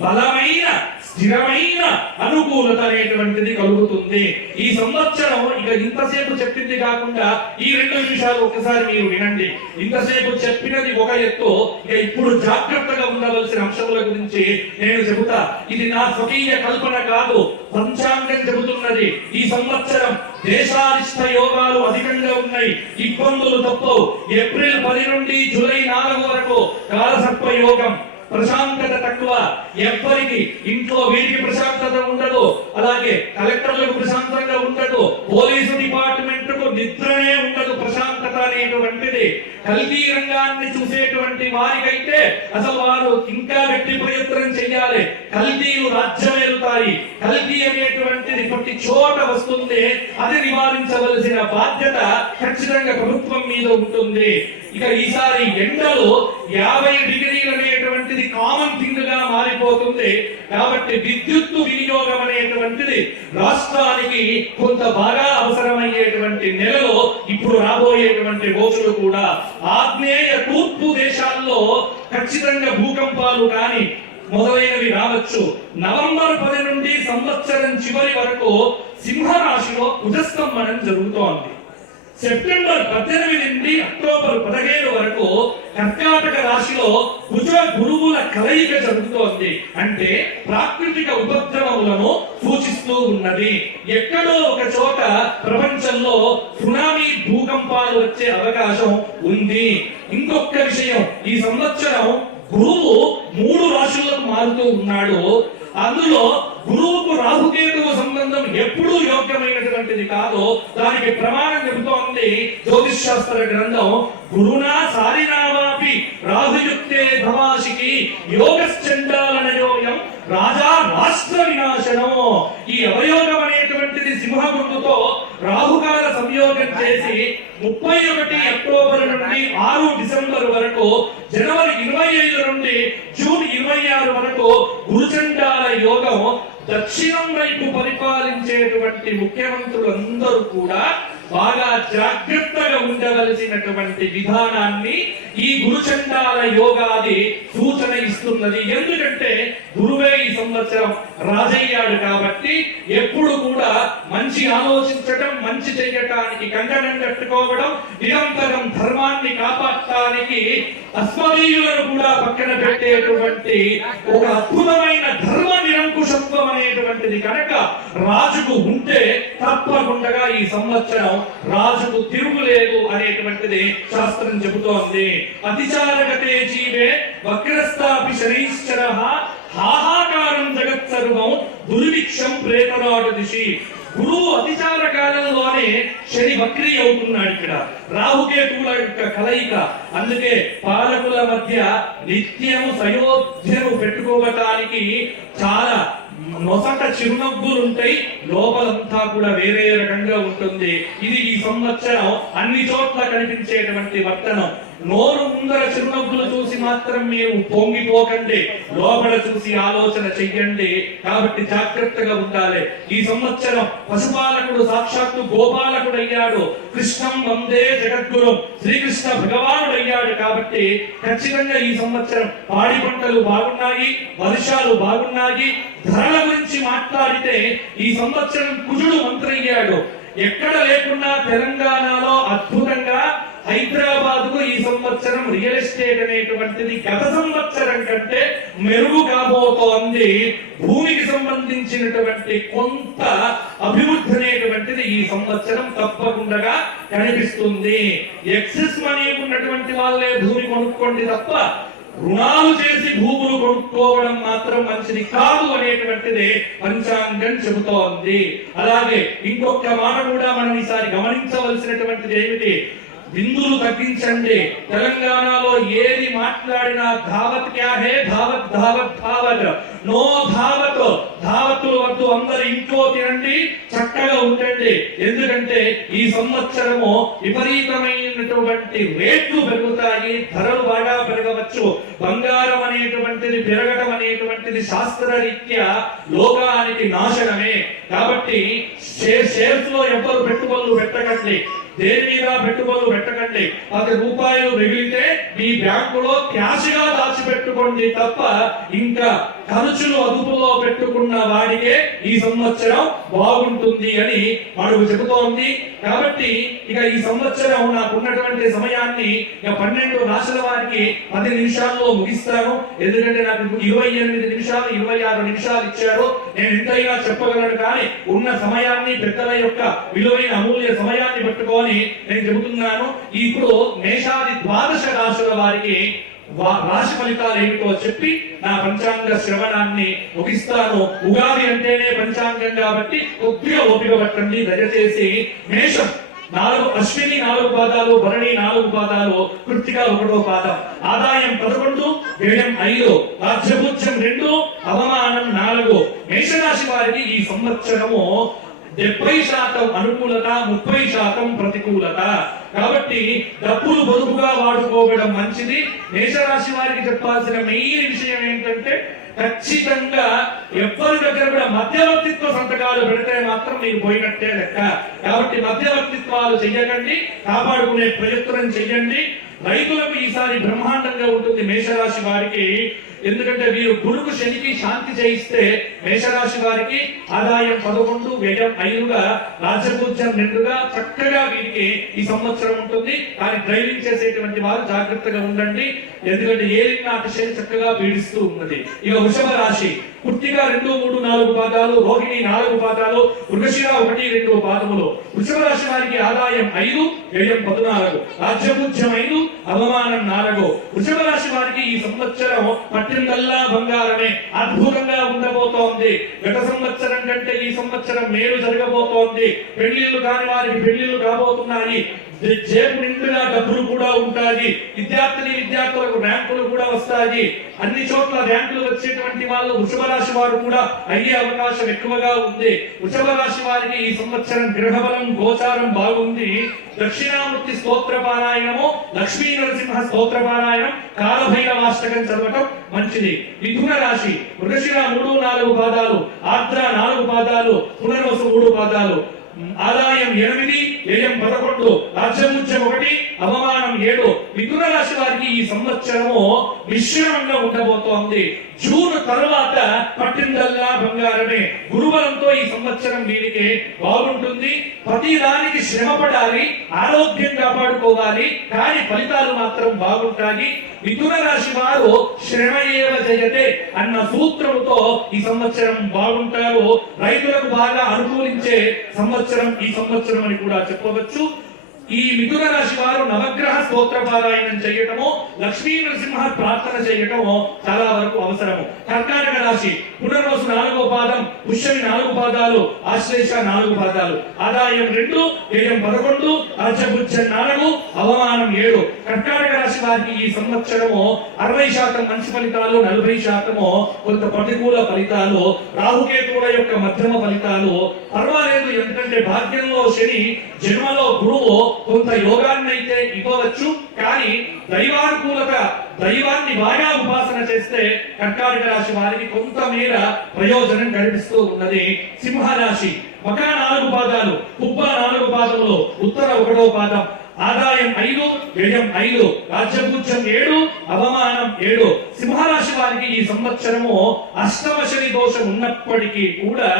బలమైన స్థిరమైన అనుకూలత అనేటువంటిది కలుగుతుంది. ఈ సంవత్సరం ఇక ఇంతసేపు చెప్పింది కాకుండా ఈ 2 నిమిషాలు ఒకసారి మీరు వినండి. ఇంతసేపు చెప్పినది ఒక ఎత్తు, ఇక ఇప్పుడు జాగ్రత్తగా ఉండవలసిన అంశముల గురించి నేను చెబుతా. ఇది నా స్వకీయ కల్పన కాదు, పంచాంగం చెబుతున్నది. ఈ సంవత్సరం దేశారిష్ట యోగాలు అధికంగా ఉన్నాయి, ఇబ్బందులు తప్పవు. ఏప్రిల్ 10 నుండి జూలై 4 వరకు కాలసర్ప యోగం, ప్రశాంతత తక్కువ. ఎవ్వరికి ఇంట్లో వీరికి ప్రశాంతత ఉండదు, అలాగే కలెక్టర్లకు ప్రశాంతంగా ఉండదు, పోలీసు డిపార్ట్మెంట్ కు నిద్రనే ఉండదు. ప్రశాంతత అనేటువంటిది కల్తీ రంగాన్ని చూసేటువంటి వారికైతే అసలు వారు ఇంకా గట్టి ప్రయత్నం చేయాలి. కల్తీలు రాజ్యమేలుతాయి. కల్తీ అనేటువంటిది ప్రతి చోట వస్తుంది. అది నివారించవలసిన బాధ్యత ఖచ్చితంగా ప్రభుత్వం మీద ఉంటుంది. ఇక ఈసారి ఎండలు 50 డిగ్రీలు అనేటువంటిది కామన్ థింగ్ గా మారిపోతుంది. కాబట్టి విద్యుత్తు వినియోగం అనేటువంటిది రాష్ట్రానికి కొంత బాగా అవసరమయ్యేటువంటి నెలలో ఇప్పుడు రాబోయేటువంటి రోజులు కూడా. ఆగ్నేయ తూర్పు దేశాల్లో ఖచ్చితంగా భూకంపాలు కానీ మొదలైనవి రావచ్చు. నవంబర్ 10 నుండి సంవత్సరం చివరి వరకు సింహరాశిలో కుజస్తంభనం జరుగుతోంది. సెప్టెంబర్ 18 నుండి అక్టోబర్ 15 వరకు కర్కాటక రాశిలో కుజ గురువుల కలయిక జరుగుతోంది. అంటే ప్రాకృతిక ఉపద్రవములను సూచిస్తూ ఉన్నది. ఎక్కడో ఒక చోట ప్రపంచంలో సునామీ భూకంపాలు వచ్చే అవకాశం ఉంది. ఇంకొక విషయం, ఈ సంవత్సరం గురువు 3 రాశులకు మారుతూ ఉన్నాడు. అందులో గురువుకు రాహుకేతువు సంబంధం ఎప్పుడూ యోగ్యమైనటువంటిది కాదు. దానికి ప్రమాణం చెబుతోంది జ్యోతిష్ శాస్త్ర గ్రంథం. గురునా సారినావాపి రాహుయుక్తే ధవాశికి యోగశ్చండాలనయోయం రాజా రాష్ట్ర వినాశనం. ఈ అవయోగం అనేటువంటిది సింహ గుర్తుతో రాహుకాల సంయోగం చేసి 31 అక్టోబర్ నుండి 6 డిసెంబర్ వరకు, జనవరి 25 నుండి జూన్ 26 వరకు గురుచండాల యోగం. దక్షిణం వైపు పరిపాలించేటువంటి ముఖ్యమంత్రులందరూ కూడా బాగా జాగ్రత్తగా ఉండవలసినటువంటి విధానాన్ని ఈ గురుచండాల యోగాది సూచన ఇస్తున్నది. ఎందుకంటే గురువే ఈ సంవత్సరం రాజయ్యాడు కాబట్టి ఎప్పుడు కూడా మంచి ఆలోచించడం, మంచి చేయటానికి కంకణం కట్టుకోవడం, నిరంతరం ధర్మాన్ని కాపాడటానికి అస్మదీయులను కూడా పక్కన పెట్టేటువంటి ఒక అద్భుతమైన ధర్మ నిరంకుశత్వం అనేటువంటిది కనుక రాజుకు ఉంటే తప్పకుండా ఈ సంవత్సరం రాజుకు తిరుగులేదు అనేటువంటిది శాస్త్రం చెబుతోంది. అతిచారగతే జీవే వక్రస్తాపి శనైశ్చరః హాహాకారం జగత్ సర్వం దుర్భిక్షం ప్రేతరాడు దిశి. గురువు అతిచార కాలంలోనే శని వక్రీ అవుతున్నాడు. ఇక్కడ రాహుకేతువుల యొక్క కలయిక. అందుకే పాలకుల మధ్య నిత్యము సయోధ్యను పెట్టుకోవటానికి చాలా నొసట చిరునవ్వులు ఉంటాయి, లోపలంతా కూడా వేరే రకంగా ఉంటుంది. ఇది ఈ సంవత్సరం అన్ని చోట్ల కనిపించేటువంటి వర్తనం. నోరు ముందర చిరునవ్వులు చూసి మాత్రం మీరు పొంగిపోకండి, లోపల చూసి ఆలోచన చెయ్యండి. కాబట్టి జాగ్రత్తగా ఉండాలి. ఈ సంవత్సరం పశుపాలకుడు సాక్షాత్తు గోపాలకుడు అయ్యాడు. కృష్ణం వందే జగద్గురు శ్రీకృష్ణ భగవానుడు అయ్యాడు. కాబట్టి ఖచ్చితంగా ఈ సంవత్సరం పాడి పంటలు బాగున్నాయి, వర్షాలు బాగున్నాయి. ధరల గురించి మాట్లాడితే ఈ సంవత్సరం కుజుడు మంత్రయ్యాడు. ఎక్కడ లేకున్నా తెలంగాణలో అద్భుతంగా హైదరాబాద్ కు ఈ సంవత్సరం రియల్ ఎస్టేట్ అనేటువంటిది గత సంవత్సరం కంటే మెరుగు కాబోతోంది. భూమికి సంబంధించినటువంటి కొంత అభివృద్ధి అనేటువంటిది ఈ సంవత్సరం తప్పకుండా కనిపిస్తుంది. ఎక్సెస్ మనీ ఉన్నటువంటి వాళ్ళే భూమి కొనుక్కోండి తప్ప రుణాలు చేసి భూములు కొనుక్కోవడం మాత్రం మంచిది కాదు అనేటువంటిది పంచాంగం చెబుతోంది. అలాగే ఇంకొక మాట కూడా మనం ఈసారి గమనించవలసినటువంటిది ఏమిటి, బిందులు తగ్గించండి. తెలంగాణలో ఏది మాట్లాడినా ధావత్ క్యా హే, ధావత్ ధావత్ ధావత్, నో ధావత్. ధావతులు వద్దు, అందరు ఇంట్లో తినండి, చక్కగా ఉండండి. ఎందుకంటే ఈ సంవత్సరము విపరీతమైనటువంటి రేట్లు పెరుగుతాయి, ధరలు బాగా పెరగవచ్చు. బంగారం అనేటువంటిది పెరగడం అనేటువంటిది శాస్త్రరీత్యా లోకానికి నాశనమే. కాబట్టి షేర్స్ లో ఎవ్వరు పెట్టుబడులు పెట్టకండి, దేని మీద పెట్టుబడులు పెట్టకండి. 10 రూపాయలు మిగిలితే మీ బ్యాంకులో క్యాష్ గా దాచిపెట్టుకోండి తప్ప ఇంకా ఖర్చులు అదుపులో పెట్టుకున్న వాడికే ఈ సంవత్సరం బాగుంటుంది అని మనకు చెబుతోంది. కాబట్టి ఇక ఈ సంవత్సరం నాకున్నటువంటి సమయాన్ని 12 రాశుల వారికి 10 నిమిషాల్లో ముగిస్తాను. ఎందుకంటే నాకు 28 నిమిషాలు 26 నిమిషాలు ఇచ్చారు. నేను ఎంతైనా చెప్పగలను, కానీ ఉన్న సమయాన్ని, పెద్దల యొక్క విలువైన అమూల్య సమయాన్ని పెట్టుకోవాలి నేను చెబుతున్నాను. ఇప్పుడు మేషాది 12 రాశుల వారికి రాశి ఫలితాలు ఏమిటో చెప్పి నా పంచాంగ శ్రవణాన్ని ముగిస్తాను. ఉగాది అంటేనే పంచాంగం కాబట్టి కొద్దిగా ఓపిక పట్టండి దయచేసి. మేషం 4, అశ్విని 4 పాదాలు, భరణి 4 పాదాలు, కృత్తిక 1వ పాదం. ఆదాయం 11, వ్యయం 5, రాజ్యభూజ్యం 2, అవమానం 4. మేషరాశి వారికి ఈ సంవత్సరము 70% అనుకూలత, 30% ప్రతికూలత. కాబట్టి డబ్బులు పొదుపుగా వాడుకోవడం మంచిది. మేషరాశి వారికి చెప్పాల్సిన మెయిన్ విషయం ఏంటంటే, ఖచ్చితంగా ఎవ్వరి దగ్గర కూడా మధ్యవర్తిత్వ సంతకాలు పెడితే మాత్రం మీరు పోయినట్టే లెక్క. కాబట్టి మధ్యవర్తిత్వాలు చెయ్యకండి, కాపాడుకునే ప్రయత్నం చెయ్యండి. రైతులకు ఈసారి బ్రహ్మాండంగా ఉంటుంది మేషరాశి వారికి. ఎందుకంటే వీరు గురుకు శనికి శాంతి చేయిస్తే మేషరాశి వారికి ఆదాయం 11, వ్యయం 5గా, రాజ్యభూజ్యం 2గా చక్కగా వీరికి ఈ సంవత్సరం ఉంటుంది. కానీ డ్రైవింగ్ చేసేటువంటి వారు జాగ్రత్తగా ఉండండి, ఎందుకంటే ఏలిన శని చక్కగా పీడిస్తూ ఉన్నది. ఇక వృషభ రాశి కృత్తిక 2, 3, 4 పాదాలు, రోహిణి 4 పాదాలు, మృగశిర 1, 2 పాదములు. వృషభ రాశి వారికి ఆదాయం 5, వ్యయం 14, రాజ్యభూజ్యం 5, అవమానం 4. వృషభ రాశి వారికి ఈ సంవత్సరం పట్టిందల్లా బంగారమే, అద్భుతంగా ఉండబోతోంది. గత సంవత్సరం కంటే ఈ సంవత్సరం మేలు జరగబోతోంది. పెళ్లిళ్ళు కాని వారికి పెళ్లిళ్ళు కాబోతున్నాయి. జేబు నిండుగా డబ్బులు కూడా ఉంటాయి. విద్యార్థులకు ర్యాంకులు కూడా వస్తాయి. అన్ని చోట్ల ర్యాంకులు వచ్చేటువంటి వాళ్ళు వృషభ రాశి వారు కూడా అయ్యే అవకాశం ఎక్కువగా ఉంది. వృషభ రాశి వారికి ఈ సంవత్సరం గ్రహబలం గోచారం బాగుంది. దక్షిణామూర్తి స్తోత్ర పారాయణము, లక్ష్మీ నరసింహ స్తోత్ర పారాయణం, కాలభైరవాష్టకం చదవటం మంచిది. మిథున రాశి మృగశిర 3, 4 పాదాలు, ఆర్ద్ర 4 పాదాలు, పునర్వసు 3 పాదాలు. ఆదాయం 8, వ్యయం 11, రాజ్యభూజ్యం 1, అవమానం 7. మిథున రాశి వారికి ఈ సంవత్సరము మిశ్రమంగా ఉండబోతోంది. జూన్ తర్వాత పట్టిందల్లా బంగారమే. గురుబలంతో ఈ సంవత్సరం వీరికి బాగుంటుంది. ప్రతి దానికి శ్రమ పడాలి, ఆరోగ్యం కాపాడుకోవాలి, కానీ ఫలితాలు మాత్రం బాగుంటాయి. మిథున రాశి వారు శ్రమ ఏవ జయతే అన్న సూత్రంతో ఈ సంవత్సరం బాగుంటారు. రైతులకు బాగా అనుకూలించే సంవత్సరం ఈ సంవత్సరం అని కూడా చెప్పవచ్చు. ఈ మిథున రాశి వారు నవగ్రహ స్తోత్ర పారాయణం చేయటము, లక్ష్మీ నరసింహ ప్రార్థన చేయటము చాలా వరకు అవసరము. కర్కాటక రాశి పునర్వసు 4వ పాదం, పుష్యమి 4 పాదాలు, ఆశ్లేష 4 పాదాలు. ఆదాయం 2, వ్యయం 11, రాజ్యభూజ్యం 4, అవమానం 7. కర్కాటక రాశి వారికి ఈ సంవత్సరము 60% మంచి ఫలితాలు, 40% కొంత ప్రతికూల ఫలితాలు. రాహుకేతువుల యొక్క మధ్యమ ఫలితాలు పర్వాలేదు, ఎందుకంటే భాగ్యంలో శని, జన్మలో గురువు కొంత యోగాన్ని అయితే ఇవ్వవచ్చు. కానీ దైవానుకూలత, దైవాన్ని బాగా ఉపాసన చేస్తే కర్కాటక రాశి వారికి కొంతమేర ప్రయోజనం కనిపిస్తూ ఉన్నది. సింహరాశి మక 4 పాదాలు, కుబ్బ 4 పాదములు, ఉత్తర 1వ పాదం. ఆదాయం 5, వ్యయం 5, రాజ్యభూజ్యం 7, అవమానం 7. సింహరాశి వారికి ఈ సంవత్సరము అష్టమ శని దోషం ఉన్నప్పటికీ కూడా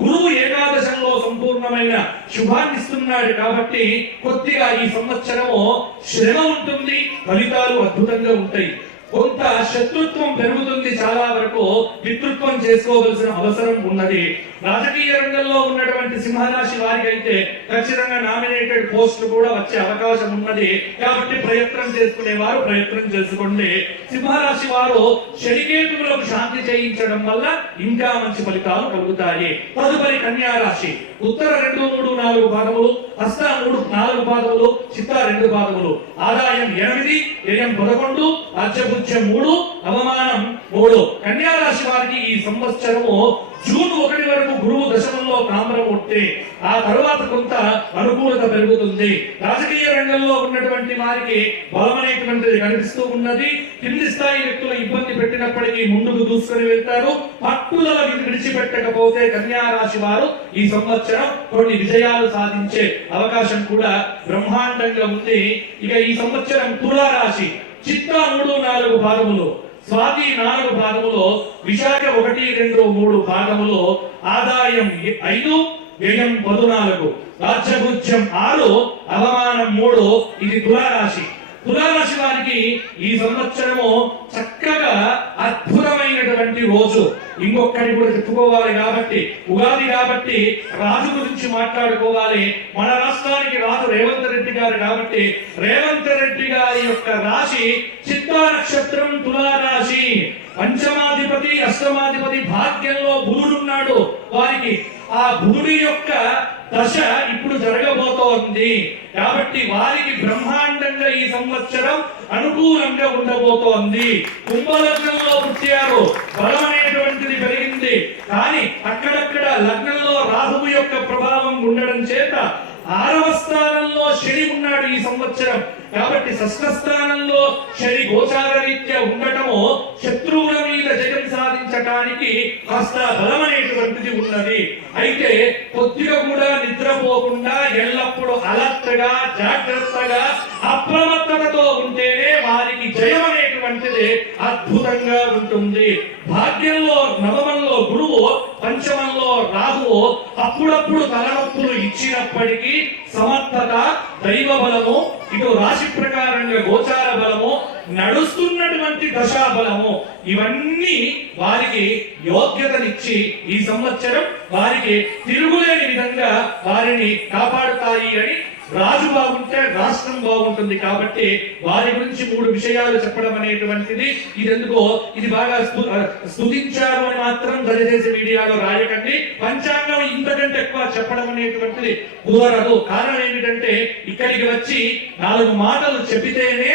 గురువు ఏకాదశంలో సంపూర్ణమైన శుభాన్ని ఇస్తున్నాడు. కాబట్టి కొద్దిగా ఈ సంవత్సరము శ్రమ ఉంటుంది, ఫలితాలు అద్భుతంగా ఉంటాయి. కొంత శత్రుత్వం పెరుగుతుంది, చాలా వరకు మిత్రుత్వం చేసుకోవలసిన అవసరం ఉన్నది. రాజకీయ రంగంలో ఉన్నటువంటి సింహరాశి వారికి అయితే ఖచ్చితంగా నామినేటెడ్ పోస్టులు కూడా వచ్చే అవకాశం ఉన్నది. కాబట్టి ప్రయత్నం చేసుకునేవారు ప్రయత్నం చేసుకోండి. సింహరాశి వారు శనికేతువులకు శాంతి చేయించడం వల్ల ఇంకా మంచి ఫలితాలు కలుగుతాయి. తదుపరి కన్యా రాశి. ఉత్తర 2, 3, 4 పాదములు, హస్త 3, 4 పాదములు, చిత్త 2 పాదములు. ఆదాయం 8, వ్యయం 11, రాజ్యభుజ్యం 3, అవమానం 3. కన్యా రాశి వారికి ఈ సంవత్సరము జూన్ 1 వరకు గురువు దశమంలో తామ్రం ఉంటే ఆ తరువాత కొంత అనుకూలత పెరుగుతుంది. రాజకీయ రంగంలో ఉన్నటువంటి వారికి బలమనేటువంటిది కనిపిస్తూ ఉన్నది. కింది స్థాయి వ్యక్తులు ఇబ్బంది పెట్టినప్పటికీ ముందుకు దూసుకొని వెళ్తారు. పట్టుదల విడిచిపెట్టకపోతే కన్యా రాశి వారు ఈ సంవత్సరం కొన్ని విజయాలు సాధించే అవకాశం కూడా బ్రహ్మాండంగా ఉంది. ఇక ఈ సంవత్సరం తులా రాశి. చిత్త 3, 4 పాదములు, స్వాతి 4 పాదములు, విశాఖ 1, 2, 3 పాదములు. ఆదాయం 5, వ్యయం 14, రాజ్యభుజ్యం 6, అవమానం 3. ఇది తులారాశి. తులారాశి వారికి ఈ సంవత్సరము చక్కగా అద్భుతమైనటువంటి రోజు. ఇంకొకటి కూడా చెప్పుకోవాలి కాబట్టి, ఉగాది కాబట్టి రాజు గురించి మాట్లాడుకోవాలి. మన రాష్ట్రానికి రాజు రేవంత్ రెడ్డి గారు కాబట్టి రేవంత్ రెడ్డి గారి యొక్క రాశి చిత్తా నక్షత్రం, తులారాశి. పంచమాధిపతి, అష్టమాధిపతి భాగ్యంలో బుధుడున్నాడు వారికి. ఆ బుధుడి యొక్క దశ ఇప్పుడు జరగబోతోంది కాబట్టి వారికి బ్రహ్మాండంగా ఈ సంవత్సరం అనుకూలంగా ఉండబోతోంది. కుంభలగ్నంలో పుట్టారు, బలం అనేటువంటిది పెరిగింది. కానీ అక్కడక్కడ లగ్నంలో రాహువు యొక్క ప్రభావం ఉండడం చేత 6వ స్థానంలో శని ఉన్నాడు ఈ సంవత్సరం. కాబట్టి 6వ స్థానంలో శని గోచార రీత్యా ఉండటము శత్రువుల మీద జయం సాధించటానికి కాస్త బలం అనేటువంటిది ఉన్నది. అయితే కొద్దిగా కూడా నిద్రపోకుండా ఎల్లప్పుడూ అలర్ట్ గా, జాగ్రత్తగా, అప్రమత్తతతో ఉంటేనే వారికి జయం అనేటువంటిది అద్భుతంగా ఉంటుంది. భాగ్యంలో నవమంలో గురువు, పంచమంలో రాహువు అప్పుడప్పుడు తలనొప్పులు ఇచ్చినప్పటికీ సమర్థత, దైవ బలము, ఇటు రాశి ప్రకారంగా గోచార బలము, నడుస్తున్నటువంటి దశా బలము, ఇవన్నీ వారికి యోగ్యతనిచ్చి ఈ సంవత్సరం వారికి తిరుగులేని విధంగా వారిని కాపాడుతాయి అని. రాజు బాగుంటే రాష్ట్రం బాగుంటుంది కాబట్టి వారి గురించి 3 విషయాలు చెప్పడం అనేటువంటిది ఇదెందుకో ఇది బాగా స్తుతించారు అని మాత్రం దయచేసి మీడియాలో రాయకండి. పంచాంగం ఇంతకంటే ఎక్కువ చెప్పడం అనేటువంటిది కుదరదు. కారణం ఏమిటంటే ఇక్కడికి వచ్చి 4 మాటలు చెప్పితేనే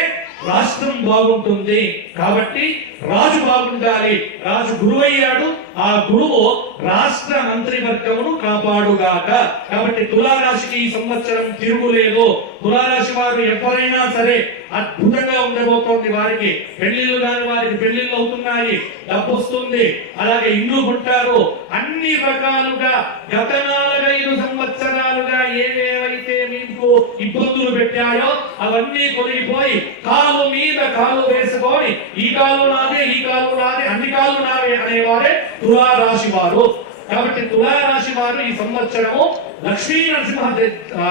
రాష్ట్రం బాగుంటుంది. కాబట్టి రాజు బాగుండాలి. రాజు గురువయ్యాడు, ఆ గురువు రాష్ట్ర మంత్రివర్గమును కాపాడుగాక. కాబట్టి తులారాశికి ఈ సంవత్సరం తిరుగులేదు. తులారాశి వారు ఎవరైనా సరే అద్భుతంగా ఉండబోతోంది. వారికి పెళ్లిళ్ళు కాని వారికి పెళ్లిళ్ళు అవుతున్నాయి, డబ్బు వస్తుంది, అలాగే ఇల్లు కొంటారు. అన్ని రకాలుగా గత 4-5 సంవత్సరాలుగా ఏవేవైతే మీకు ఇబ్బందులు పెట్టాయో అవన్నీ తొలగిపోయి కాలు మీద కాలు వేసుకొని ఈ కాలు నాదే, ఈ కాలు నాదే, అన్ని కాళ్ళు నావే అనేవారే తులారాశి వారు. కాబట్టి తులారాశి వారు ఈ సంవత్సరము లక్ష్మీ నరసింహ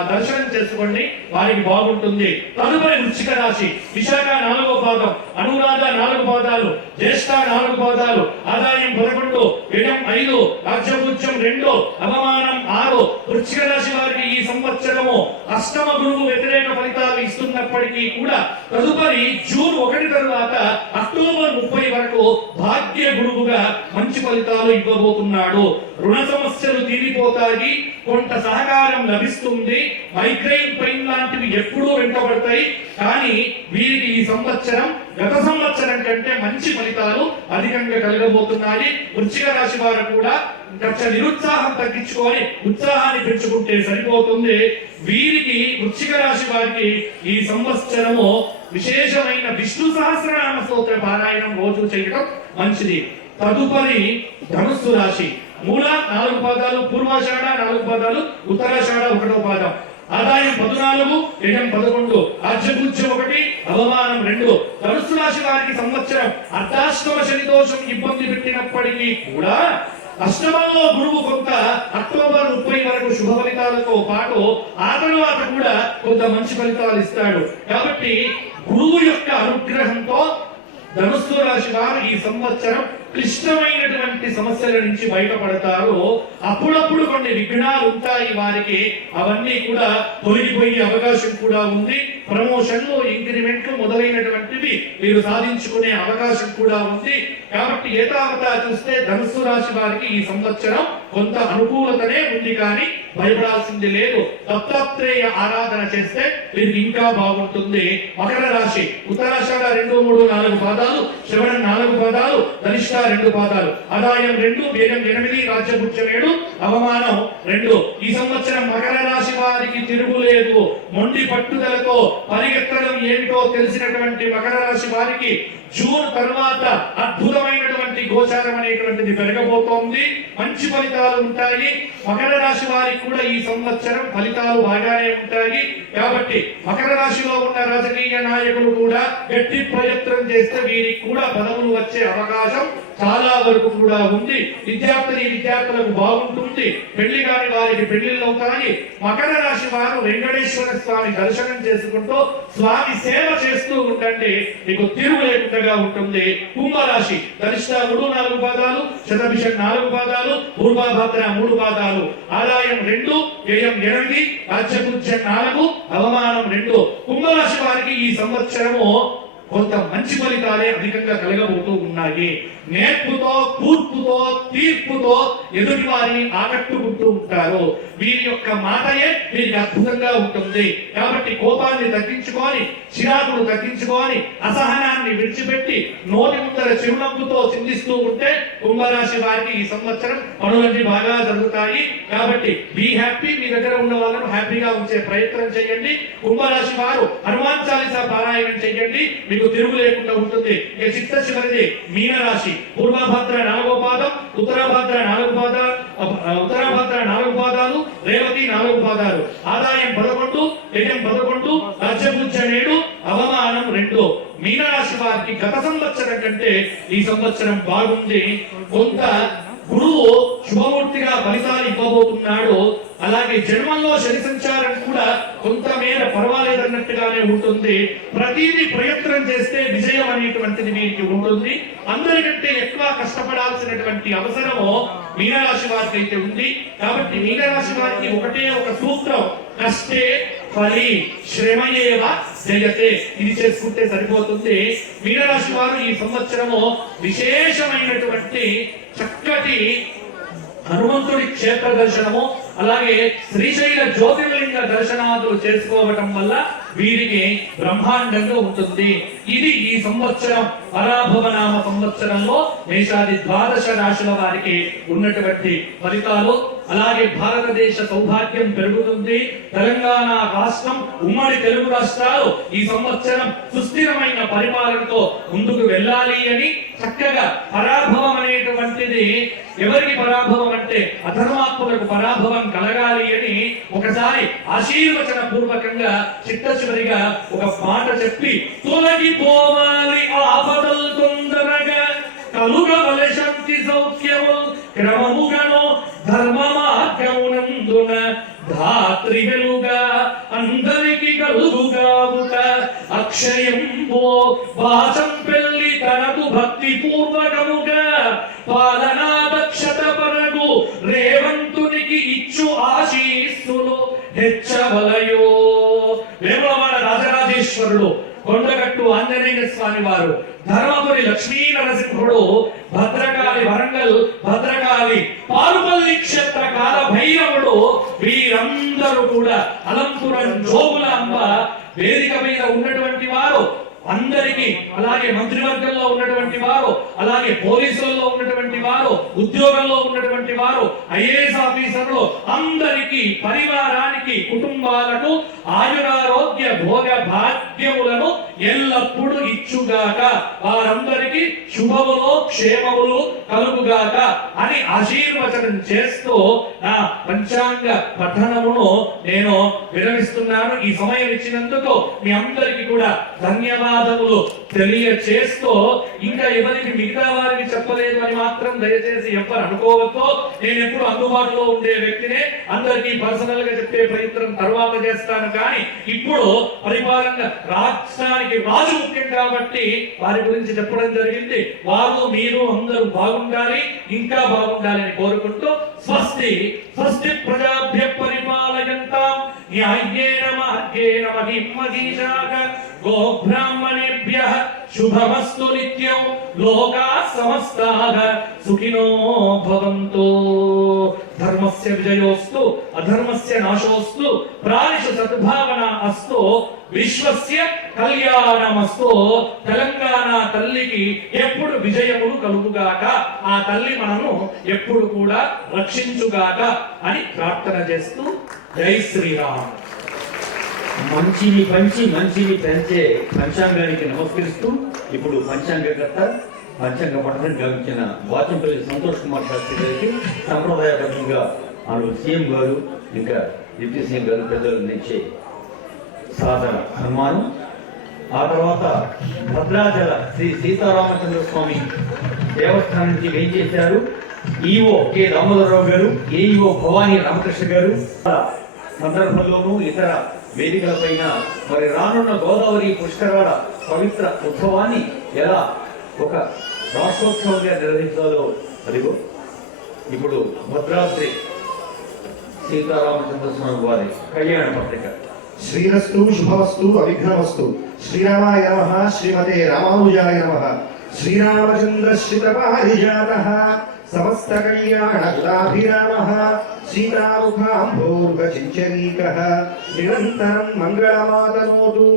దర్శనం చేసుకోండి, వారికి బాగుంటుంది. తదుపరి వృశ్చిక రాశి. విశాఖ 4వ పాదం, అనురాధ 4 పాదాలు, జ్యేష్ఠ 4 పాదాలు, ఆదాయం 11, వ్యయం 5, రాజ్యభుజ్యం 2, అవమానం 6. వృశ్చిక రాశి వారికి ఈ సంవత్సరము అష్టమ గురువు వ్యతిరేక ఫలితాలు ఇస్తున్నప్పటికీ కూడా తదుపరి జూన్ 1 తరువాత అక్టోబర్ 30 వరకు భాగ్య గురువుగా మంచి ఫలితాలు ఇవ్వబోతున్నాడు. రుణ సమస్యలు తీరిపోతాయి, కొంత సహకారం లభిస్తుంది. మైగ్రైన్ పెయిన్ లాంటివి ఎప్పుడూ వెంటబడతాయి. కానీ వీరికి ఈ సంవత్సరం గత సంవత్సరం కంటే మంచి ఫలితాలు అధికంగా కలగబోతున్నాయి. వృశ్చిక రాశి వారు కూడా నిరుత్సాహం తగ్గించుకొని ఉత్సాహాన్ని పెంచుకుంటే సరిపోతుంది. వీరికి వృశ్చిక రాశి వారికి ఈ సంవత్సరము విశేషమైన విష్ణు సహస్రనామ స్తోత్ర పారాయణం రోజు చేయడం మంచిది. తదుపరి ధనుస్సు రాశి. మూల 4 పాదాలు, పూర్వాషాఢ 4 పాదాలు, ఉత్తరాషాఢ 1వ పాదం. ఆదాయం 14, వ్యయం 11, రాజ్యభుజ్యం 1, అవమానం 2. ధనుస్సు రాశి వారికి సంవత్సరం అర్ధాష్టమ శని దోషం ఇబ్బంది పెట్టినప్పటికీ కూడా అష్టమంలో గురువు కొంత అక్టోబర్ 30 వరకు శుభ ఫలితాలతో పాటు ఆ తర్వాత కూడా కొంత మంచి ఫలితాలు ఇస్తాడు. కాబట్టి గురువు యొక్క అనుగ్రహంతో ధనుస్సు రాశి వారు ఈ సంవత్సరం క్లిష్టమైనటువంటి సమస్యల నుంచి బయటపడతారు. అప్పుడప్పుడు కొన్ని విఘ్నాలు ఉంటాయి వారికి, అవన్నీ కూడా తొలగిపోయే అవకాశం కూడా ఉంది. ప్రమోషన్లు, ఇంక్రిమెంట్లు మొదలైనటువంటివి మీరు సాధించుకునే అవకాశం కూడా ఉంది. కాబట్టి ఏతావతా చూస్తే ధనుస్సు రాశి వారికి ఈ సంవత్సరం కొంత అనుకూలతనే ఉంది, కానీ భయపడాల్సింది లేదు. దత్తాత్రేయ ఆరాధన చేస్తే వీరికి ఇంకా బాగుంటుంది. మకర రాశి ఉత్తరాషాఢ 2, 3, 4 పాదాలు, శ్రవణం 4 పాదాలు, ధనిష్ట 2 పాదాలు, ఆదాయం 2, వ్యయం 8, రాజ్యభుజ్యం 7, అవమానం 2. ఈ సంవత్సరం మకర రాశి వారికి తిరుగులేదు. మొండి పట్టుదలతో పరిగెత్తడం ఏమిటో తెలిసినటువంటి మకర రాశి వారికి జూన్ తర్వాత అద్భుతమైనటువంటి గోచారం అనేటువంటిది పెరగబోతోంది. మంచి ఫలితాలు ఉంటాయి. మకర రాశి వారికి కూడా ఈ సంవత్సరం ఫలితాలు బాగానే ఉంటాయి. కాబట్టి మకర రాశిలో ఉన్న రాజకీయ నాయకులు కూడా గట్టి ప్రయత్నం చేస్తే వీరికి కూడా పదవులు వచ్చే అవకాశం చాలా వరకు కూడా ఉంది. విద్యార్థులకు బాగుంటుంది. పెళ్లి కాని వారికి పెళ్లిళ్ళు అవుతాయి. మకర రాశి వారు వెంకటేశ్వర స్వామి దర్శనం చేసుకుంటూ స్వామి సేవ చేస్తూ ఉండండి, మీకు తిరుగు లేకుండా ఉంటుంది. కుంభరాశి ధనిష్ట 3, 4 పాదాలు, శతభిషం 4 పాదాలు, పూర్వభద్ర 3 పాదాలు, ఆదాయం 2, వ్యయం 8, రాజ్యభుజ్యం 4, అవమానం 2. కుంభరాశి వారికి ఈ సంవత్సరము కొంత మంచి ఫలితాలే అధికంగా కలగబోతూ ఉన్నాయి. నేర్పుతో, కూర్పుతో, తీర్పుతో ఎదుటి వారిని ఆకట్టుకుంటూ ఉంటారు. వీరి యొక్క మాటయే వీరికి అద్భుతంగా ఉంటుంది. కాబట్టి కోపాన్ని తగ్గించుకొని, చిరాకులు తగ్గించుకొని, అసహనాన్ని విడిచిపెట్టి నోటి ముందర చిరునవ్వుతో చిందిస్తూ ఉంటే కుంభరాశి వారికి ఈ సంవత్సరం పనులన్నీ బాగా జరుగుతాయి. కాబట్టి బీ హ్యాపీ. మీ దగ్గర ఉన్న వాళ్ళను హ్యాపీగా ఉంచే ప్రయత్నం చేయండి. కుంభరాశి వారు హనుమాన్ చాలీసా పారాయణం చేయండి, మీకు తిరుగు లేకుండా ఉంటుంది. ఇక చిట్ట చివరిది మీనరాశి. పూర్వభద్ర 4 పాదం, ఉత్తరభద్ర 4 పాదాలు, రేవతి 4 పాదాలు, ఆదాయం 11, వ్యయం 11, రాజ్యభుజ్యం 7, అవమానం 2. మీనరాశి వారికి గత సంవత్సరం కంటే ఈ సంవత్సరం బాగుంది. కొంత గురువు శుభమూర్తిగా ఫలితాలు ఇవ్వబోతున్నాడు. అలాగే జన్మంలో శని సంచారం కూడా కొంతమేర పర్వాలేదన్నట్టుగానే ఉంటుంది. ప్రతిదీ ప్రయత్నం చేస్తే విజయం అనేటువంటిది వీరికి ఉంటుంది. అందరికంటే ఎక్కువ కష్టపడాల్సినటువంటి అవసరము మీనరాశి వారికి అయితే ఉంది. కాబట్టి మీనరాశి వారికి ఒకటే ఒక సూత్రం, కష్టే ఫలి శ్రమయేవ జయతే. ఇది చేసుకుంటే సరిపోతుంది. మీనరాశి వారు ఈ సంవత్సరము విశేషమైనటువంటి చక్కటి హనుమంతుడి క్షేత్ర దర్శనము, అలాగే శ్రీశైల జ్యోతిర్లింగ దర్శనాదులు చేసుకోవటం వల్ల వీరికి బ్రహ్మాండంగా ఉంటుంది. ఇది ఈ సంవత్సరం పరాభవనామ సంవత్సరంలో మేషాది 12 రాశుల వారికి ఉన్నటువంటి ఫలితాలు. అలాగే భారతదేశ సౌభాగ్యం పెరుగుతుంది. తెలంగాణ రాష్ట్రం, ఉమ్మడి తెలుగు రాష్ట్రాలు ఈ సంవత్సరం సుస్థిరమైన పరిపాలనతో ముందుకు వెళ్ళాలి అని చక్కగా పరాభవం అనేటువంటిది, ఎవరికి పరాభవం అంటే అధర్మాత్మలకు పరాభవం కలగాలి అని ఒకసారి ఆశీర్వచన పూర్వకంగా చిట్ట చివరిగా ఒక మాట చెప్పి, తొలగిపోవాలి ఆపదలు తొందరగా, కలుగవలె శాంతి సౌఖ్యము క్రమముగను, ధర్మ మార్గమునందున ధాత్రి వెలుగా అందరికి కలుగుగావుట, అక్షయంబో వాచం పెళ్లి తనకు భక్తి పూర్వకముగా, పాలనా దక్షత పరగు రేవంతునికి ఇచ్చు ఆశీస్సులు హెచ్చవలయో. వేములవాడ రాజరాజేశ్వరుడు, కొండగట్టు ఆంజనేయ స్వామి వారు, ధర్మపురి లక్ష్మీ నరసింహుడు, భద్రకాళి వరంగల్ భద్రకాళి, పారుపల్లి క్షేత్ర కాల భైరవుడు, వీరందరూ కూడా అలంపురం జోగులాంబ వేదిక మీద ఉన్నటువంటి వారు అందరికీ, అలాగే మంత్రివర్గంలో ఉన్నటువంటి వారు, అలాగే పోలీసులలో ఉన్నటువంటి వారు, ఉద్యోగంలో ఉన్నటువంటి వారు, ఐఏఎస్ ఆఫీసర్లు అందరికీ, పరివారానికి, కుటుంబాలకు ఆయురారోగ్య భోగ భాగ్యములను ఎల్లప్పుడూ ఇచ్చుగాక, వారందరికీ శుభములు క్షేమములు కలుగుగాక అని ఆశీర్వచనం చేస్తూ నా పంచాంగ పఠనమును నేను విరమిస్తున్నాను. ఈ సమయం ఇచ్చినందుకు మీ అందరికీ కూడా ధన్యవాదాలు. ధన్యవాదములు తెలియచేస్తూ ఇంకా ఎవరికి మిగతా వారికి చెప్పలేదు అని మాత్రం దయచేసి ఎవరు అనుకోవద్దు. నేను ఎప్పుడు అందుబాటులో ఉండే వ్యక్తినే, అందరికీ పర్సనల్ గా చెప్పే ప్రయత్నం తర్వాత చేస్తాను. కానీ ఇప్పుడు పరిపాలన రాష్ట్రానికి రాజు ముఖ్యం కాబట్టి వారి గురించి చెప్పడం జరిగింది. వారు మీరు అందరూ బాగుండాలి, ఇంకా బాగుండాలి అని కోరుకుంటూ స్వస్తి స్వస్తి ప్రజాభ్య పరిపాలయంతాం న్యాయేన మార్గేణ మహిమహీషాః గోబ్రాహ్మణేభ్యః శుభమస్తు నిత్యం లోకాః సమస్తాః సుఖినో భవంతు. ధర్మస్య విజయోస్తు అధర్మస్య నాశోస్తు ప్రాణిషు సద్భావన అస్తు విశ్వస్య కళ్యాణమస్తు. తెలంగాణ తల్లికి ఎప్పుడు విజయములు కలుగుగాక, ఆ తల్లి మనము ఎప్పుడు కూడా రక్షించుగాక అని ప్రార్థన చేస్తూ జై శ్రీరామ్. మంచిని పంచి మంచిని పెంచే పంచాంగానికి నమస్కరిస్తూ ఇప్పుడు పంచాంగకర్త పంచాంగ పఠనం గావించిన వాచంపల్లి సంతోష్ కుమార్ శాస్త్రి గారికి సంప్రదాయబద్ధంగా సీఎం గారు ఇంకా డిప్యూటీ సీఎం గారు పెద్దలు అందించే సాదర సన్మానం. ఆ తర్వాత భద్రాచల శ్రీ సీతారామచంద్ర స్వామి దేవస్థానం నుంచి వేయించేశారు ఈఓ కె దామోదరరావు గారు, ఏఈఓ భవానీ రామకృష్ణ గారు. సందర్భంలోనూ ఇతర వేదికలపైన మరి రానున్న గోదావరి పుష్కరాల పవిత్ర ఉత్సవాన్ని ఎలా ఒక రాష్ట్రోత్సవంగా నిర్వహించాలో అదిగో ఇప్పుడు భద్రాద్రి సీతారామచంద్ర స్వామి వారి కళ్యాణ పత్రిక. శ్రీరస్తు శుభవస్తు అవిఘ్నమస్తు. శ్రీరామాయ నమః. శ్రీమతే రామానుజాయ నమః. శ్రీరామచంద్ర శ్రీపారిజాతః సమస్త కళ్యాణ గులాభిరామః సీతాముఖాంభోర్గచించరీకః నిరంతరం మంగళమాతనోతు.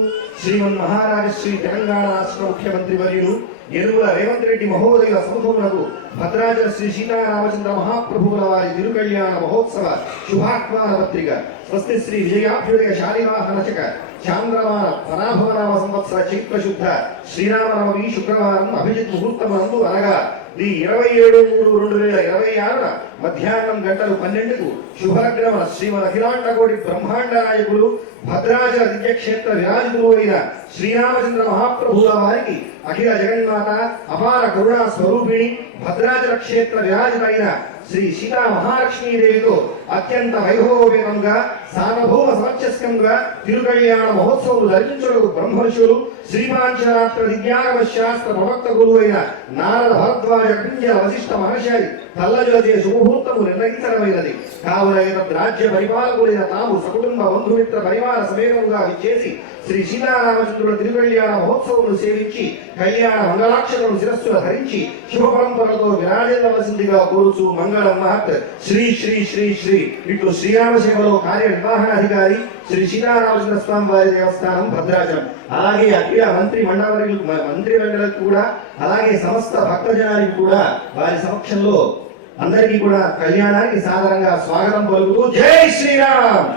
శ్రీమన్మహారాజ శ్రీ తెలంగాణ రాష్ట్ర ముఖ్యమంత్రి వర్యులు యనుమల రేవంత్ రెడ్డి మహోదయుల సమూహమునకు భద్రాచల శ్రీ సీతారామచంద్ర మహాప్రభువుల వారి తిరుకళ్యాణ మహోత్సవ శుభాహ్వాన పత్రిక. స్వస్తి శ్రీ విజయాభ్యుదయ శాలివాహనచక చాంద్రమాన పరాభవనామ సంవత్సర చైత్రశుద్ధ శ్రీరామనవమి శుక్రవారం అభిజిత్ ముహూర్తమందు అనగా 27/3/2026 మధ్యాహ్నం 12:00 శుభలగ్నమున శ్రీమద్ అఖిలాండ కోటి బ్రహ్మాండ నాయకులు భద్రాచల దివ్యక్షేత్ర విరాజితులు అయిన శ్రీరామచంద్ర మహాప్రభుల వారికి అఖిల జగన్మాత అపార కరుణా స్వరూపిణి భద్రాచల క్షేత్ర విరాజితైన శ్రీ సీతా మహాలక్ష్మీదేవితో అత్యంత వైభవోపేతంగా సార్వభౌమ సమక్షస్కంగా తిరుకళ్యాణ మహోత్సవం ధరించుటకు బ్రహ్మర్షులు శ్రీపాంచరాత్ర విద్యాగమ శాస్త్ర ప్రవక్త గురువైన నారద భరద్వాజ కుంజల వశిష్ఠ మహర్షి తల్లజులచే శుభముహూర్తము నిర్ణయించడమైనది. కావున రాజ్య పరిపాలకులైన తాము సకుటుంబ బంధుమిత్ర పరివార సమేతముగా విచ్చేసి శ్రీ సీతారామచంద్రుల తిరుకళ్యాణ మహోత్సవమును సేవించి కళ్యాణ మంగళాక్షరము శిరస్సుల ధరించి శుభ పరంపరతో విరాజిల్లవలసిందిగా కోరుచు మంగళం మహత్ శ్రీ శ్రీ శ్రీ శ్రీ ఇట్లు శ్రీరామ సేవలో కార్యనిర్వహణాధికారి శ్రీ సీతారామచంద్ర స్వామి వారి దేవస్థానం భద్రాచలం. అలాగే అఖిల మంత్రి మంత్రిమండలికి కూడా అలాగే సమస్త భక్తజనానికి కూడా వారి సమక్షంలో అందరికీ కూడా కళ్యాణానికి సాదరంగా స్వాగతం పలుకుతూ జై శ్రీరామ్,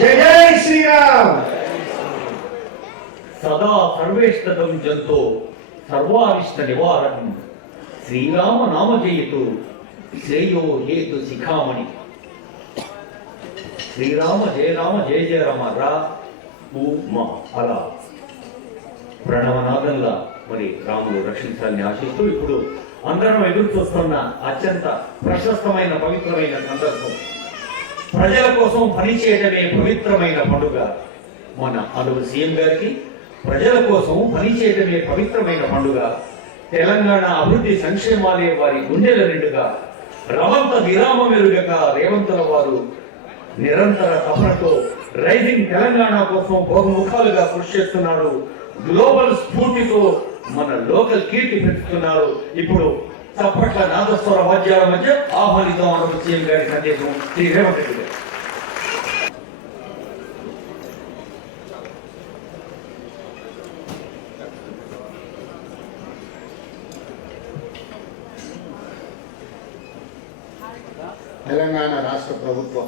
జై జై శ్రీరామ్. సదా సర్వేష్టం జంతో సర్వారిష్ట నివారణం శ్రీరామ నామ జయతు శ్రేయో హేతు శిఖామణి. శ్రీరామ జయ రామ జయ జయ రామ రా మా అలా ప్రణవనాదంగా మరి రాముడు రక్షించాలని ఆశిస్తూ ఇప్పుడు అందరం ఎదురు చూస్తున్న అత్యంత ప్రశస్తమైన పవిత్రమైన సందర్భం, ప్రజల కోసం పనిచేయడమే పవిత్రమైన పండుగ. మన అలుగు సీఎం గారికి ప్రజల కోసం పనిచేయడమే పవిత్రమైన పండుగ. తెలంగాణ అభివృద్ధి సంక్షేమాలే వారి గుండెల నిండుగా రవంత విరామం ఎరుగక రేవంతుల వారు నిరంతర తపనతో రైజింగ్ తెలంగాణ కోసం బహుముఖాలుగా కృషి చేస్తున్నారు. గ్లోబల్ స్ఫూర్తితో మన లోకల్ కీర్తి పెంచుతున్నారు. ఇప్పుడు చప్పట్ల నాదస్వర వాద్యాల మధ్య ఆహ్వానితం అన్న సీఎం గారి సందేశం శ్రీ రేవంత్ రెడ్డి గారు. తెలంగాణ రాష్ట్ర ప్రభుత్వం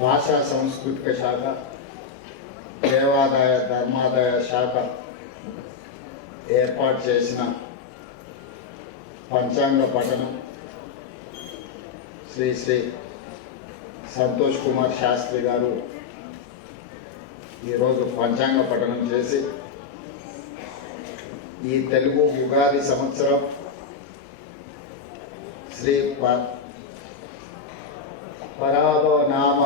భాషా సాంస్కృతిక శాఖ, దేవాదాయ ధర్మాదాయ శాఖ ఏర్పాటు చేసిన పంచాంగ పఠనం శ్రీ శ్రీ సంతోష్ కుమార్ శాస్త్రి గారు ఈరోజు పంచాంగ పఠనం చేసి ఈ తెలుగు ఉగాది సంవత్సరం శ్రీ పరాభనామ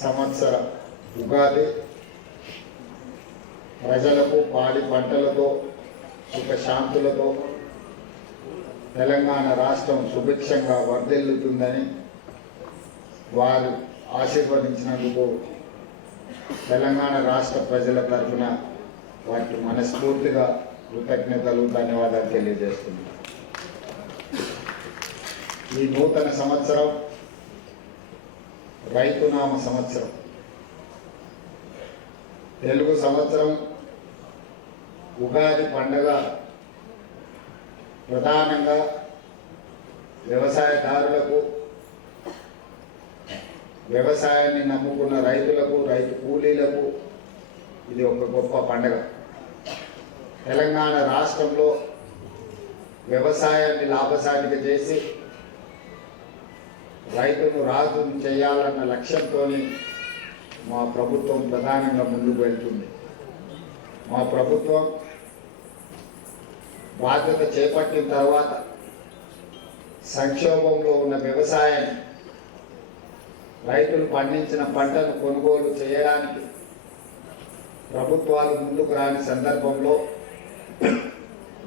సంవత్సర ఉగాది ప్రజలకు పాడి పంటలతో సుఖశాంతులతో తెలంగాణ రాష్ట్రం సుభిక్షంగా వర్ధిల్లుతుందని వారు ఆశీర్వదించినందుకు తెలంగాణ రాష్ట్ర ప్రజల తరఫున వారికి మనస్ఫూర్తిగా కృతజ్ఞతలు ధన్యవాదాలు తెలియజేస్తున్నాను. ఈ నూతన సంవత్సరం రైతునామ సంవత్సరం. తెలుగు సంవత్సరం ఉగాది పండుగ ప్రధానంగా వ్యవసాయదారులకు, వ్యవసాయాన్ని నమ్ముకున్న రైతులకు, రైతు కూలీలకు ఇది ఒక గొప్ప పండుగ. తెలంగాణ రాష్ట్రంలో వ్యవసాయాన్ని లాభసాటిగా చేసి రైతును రాజును చేయాలన్న లక్ష్యంతో మా ప్రభుత్వం ప్రధానంగా ముందుకు వెళ్తుంది. మా ప్రభుత్వం బాధ్యత చేపట్టిన తర్వాత సంక్షోభంలో ఉన్న వ్యవసాయాన్ని, రైతులు పండించిన పంటను కొనుగోలు చేయడానికి ప్రభుత్వాలు ముందుకు రాని సందర్భంలో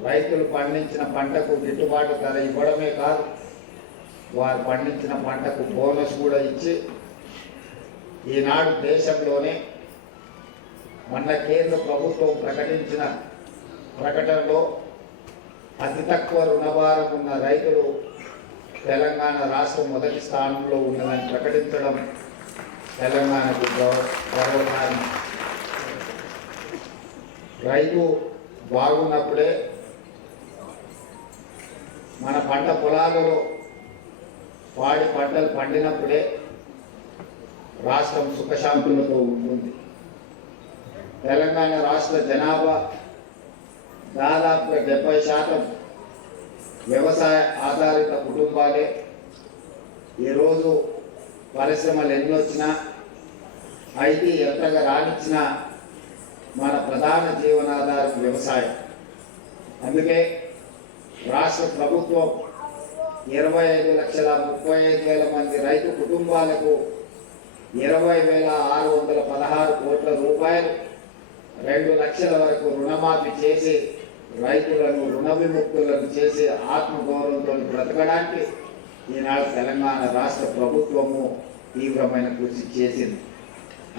రైతులు పండించిన పంటకు గిట్టుబాటు ధర ఇవ్వడమే కాదు, వారు పండించిన పంటకు బోనస్ కూడా ఇచ్చి ఈనాడు దేశంలోనే మొన్న కేంద్ర ప్రభుత్వం ప్రకటించిన ప్రకటనలో అతి తక్కువ రుణభారం ఉన్న రైతులు తెలంగాణ రాష్ట్రం మొదటి స్థానంలో ఉన్నదని ప్రకటించడం తెలంగాణకు గర్వకారణం. రైతు బాగున్నప్పుడే, మన పంట పొలాలలో పాడి పంటలు పండినప్పుడే రాష్ట్రం సుఖశాంతులతో ఉంటుంది. తెలంగాణ రాష్ట్ర జనాభా దాదాపుగా 70% వ్యవసాయ ఆధారిత కుటుంబాలే. ఈరోజు పరిశ్రమలు ఎన్ని వచ్చినా, ఐటీ ఎంతగా రానిచ్చినా మన ప్రధాన జీవనాధారం వ్యవసాయం. అందుకే రాష్ట్ర ప్రభుత్వం 25,35,000 మంది రైతు కుటుంబాలకు 20,616 కోట్ల రూపాయలు, 2 లక్షల వరకు రుణమాఫీ చేసి రైతులను రుణ విముక్తులను చేసి ఆత్మగౌరవంతో బ్రతకడానికి ఈనాడు తెలంగాణ రాష్ట్ర ప్రభుత్వము తీవ్రమైన కృషి చేసింది.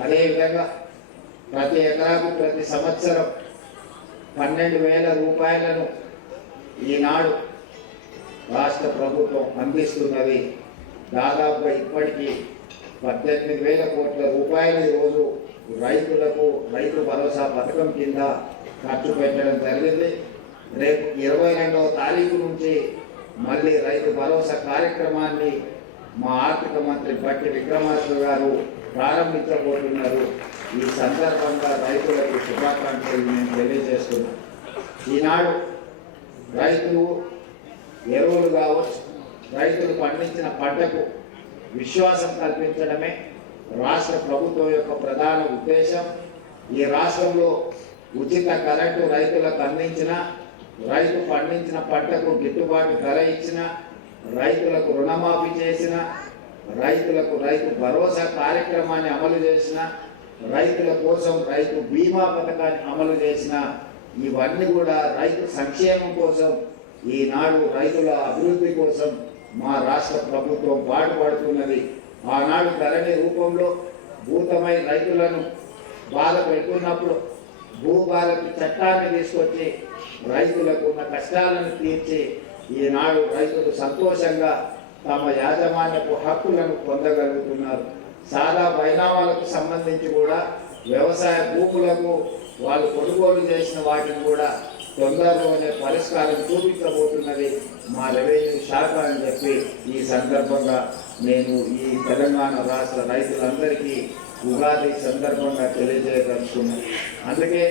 అదేవిధంగా ప్రతి ఎకరాకు ప్రతి సంవత్సరం 12,000 రూపాయలను ఈనాడు రాష్ట్ర ప్రభుత్వం అందిస్తున్నది. దాదాపుగా ఇప్పటికీ 18,000 కోట్ల రూపాయలు ఈరోజు రైతులకు రైతు భరోసా పథకం కింద ఖర్చు పెట్టడం జరిగింది. రేపు 22వ తారీఖు నుంచి మళ్ళీ రైతు భరోసా కార్యక్రమాన్ని మా ఆర్థిక మంత్రి బట్టి విక్రమార్క గారు ప్రారంభించబోతున్నారు. ఈ సందర్భంగా రైతులకు శుభాకాంక్షలు నేను తెలియజేస్తున్నాను. ఈనాడు రైతులు ఎరువులు కావచ్చు, రైతులు పండించిన పంటకు విశ్వాసం కల్పించడమే రాష్ట్ర ప్రభుత్వం యొక్క ప్రధాన ఉద్దేశం. ఈ రాష్ట్రంలో ఉచిత కరెంటు రైతులకు అందించిన, రైతు పండించిన పంటకు గిట్టుబాటు ధర ఇచ్చిన, రైతులకు రుణమాఫీ చేసిన, రైతులకు రైతు భరోసా కార్యక్రమాన్ని అమలు చేసిన, రైతుల కోసం రైతు బీమా పథకాన్ని అమలు చేసిన, ఇవన్నీ కూడా రైతు సంక్షేమం కోసం, ఈనాడు రైతుల అభివృద్ధి కోసం మా రాష్ట్ర ప్రభుత్వం పాటుపడుతున్నది. ఆనాడు ధరణి రూపంలో భూతమై రైతులను బాధ పెడుతున్నప్పుడు భూభారతి చట్టాన్ని తీసుకొచ్చి రైతులకు ఉన్న కష్టాలను తీర్చి ఈనాడు రైతులు సంతోషంగా తమ యాజమాన్యపు హక్కులను పొందగలుగుతున్నారు. సాదా బైనామాలకు సంబంధించి కూడా వ్యవసాయ భూములకు వాళ్ళు కొనుగోలు చేసిన వాటిని కూడా తొందరలోనే పరిష్కారం చూపించబోతున్నది మా రెవెన్యూ శాఖ అని చెప్పి ఈ సందర్భంగా నేను ఈ తెలంగాణ రాష్ట్ర రైతులందరికీ ఉగాది సందర్భంగా తెలియజేయదలుచుకున్నాను. అందుకే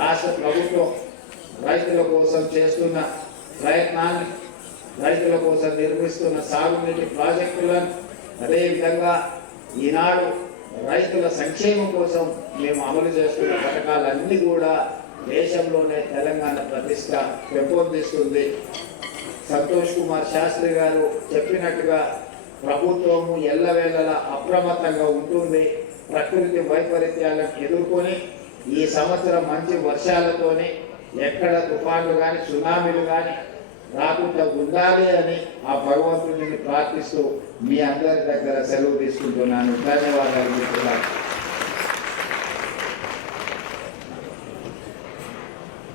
రాష్ట్ర ప్రభుత్వం రైతుల కోసం చేస్తున్న ప్రయత్నాన్ని, రైతుల కోసం నిర్మిస్తున్న సాగునీటి ప్రాజెక్టులను, అదేవిధంగా ఈనాడు రైతుల సంక్షేమం కోసం మేము అమలు చేస్తున్న పథకాలన్నీ కూడా దేశంలోనే తెలంగాణ ప్రతిష్ట పెంపొందిస్తుంది. సంతోష్ కుమార్ శాస్త్రి గారు చెప్పినట్టుగా ప్రభుత్వము ఎల్లవేళలా అప్రమత్తంగా ఉంటుంది. ప్రకృతి వైపరీత్యాలను ఎదుర్కొని ఈ సంవత్సరం మంచి వర్షాలతోనే ఎక్కడ తుఫాన్లు కానీ సునామీలు కానీ రాకుండా ఉండాలి అని ఆ భగవంతుడిని ప్రార్థిస్తూ మీ అందరి దగ్గర సెలవు తీసుకుంటున్నాను. ధన్యవాదాలు మిత్రులారా.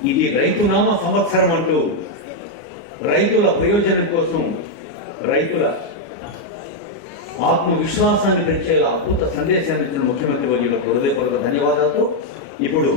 ఇది రైతునామ సంవత్సరం అంటూ రైతుల ప్రయోజనం కోసం రైతుల ఆత్మవిశ్వాసాన్ని పెంచేలా అద్భుత సందేశాన్ని ఇచ్చిన ముఖ్యమంత్రి వర్యులకు హృదయపూర్వక ధన్యవాదాలతో ఇప్పుడు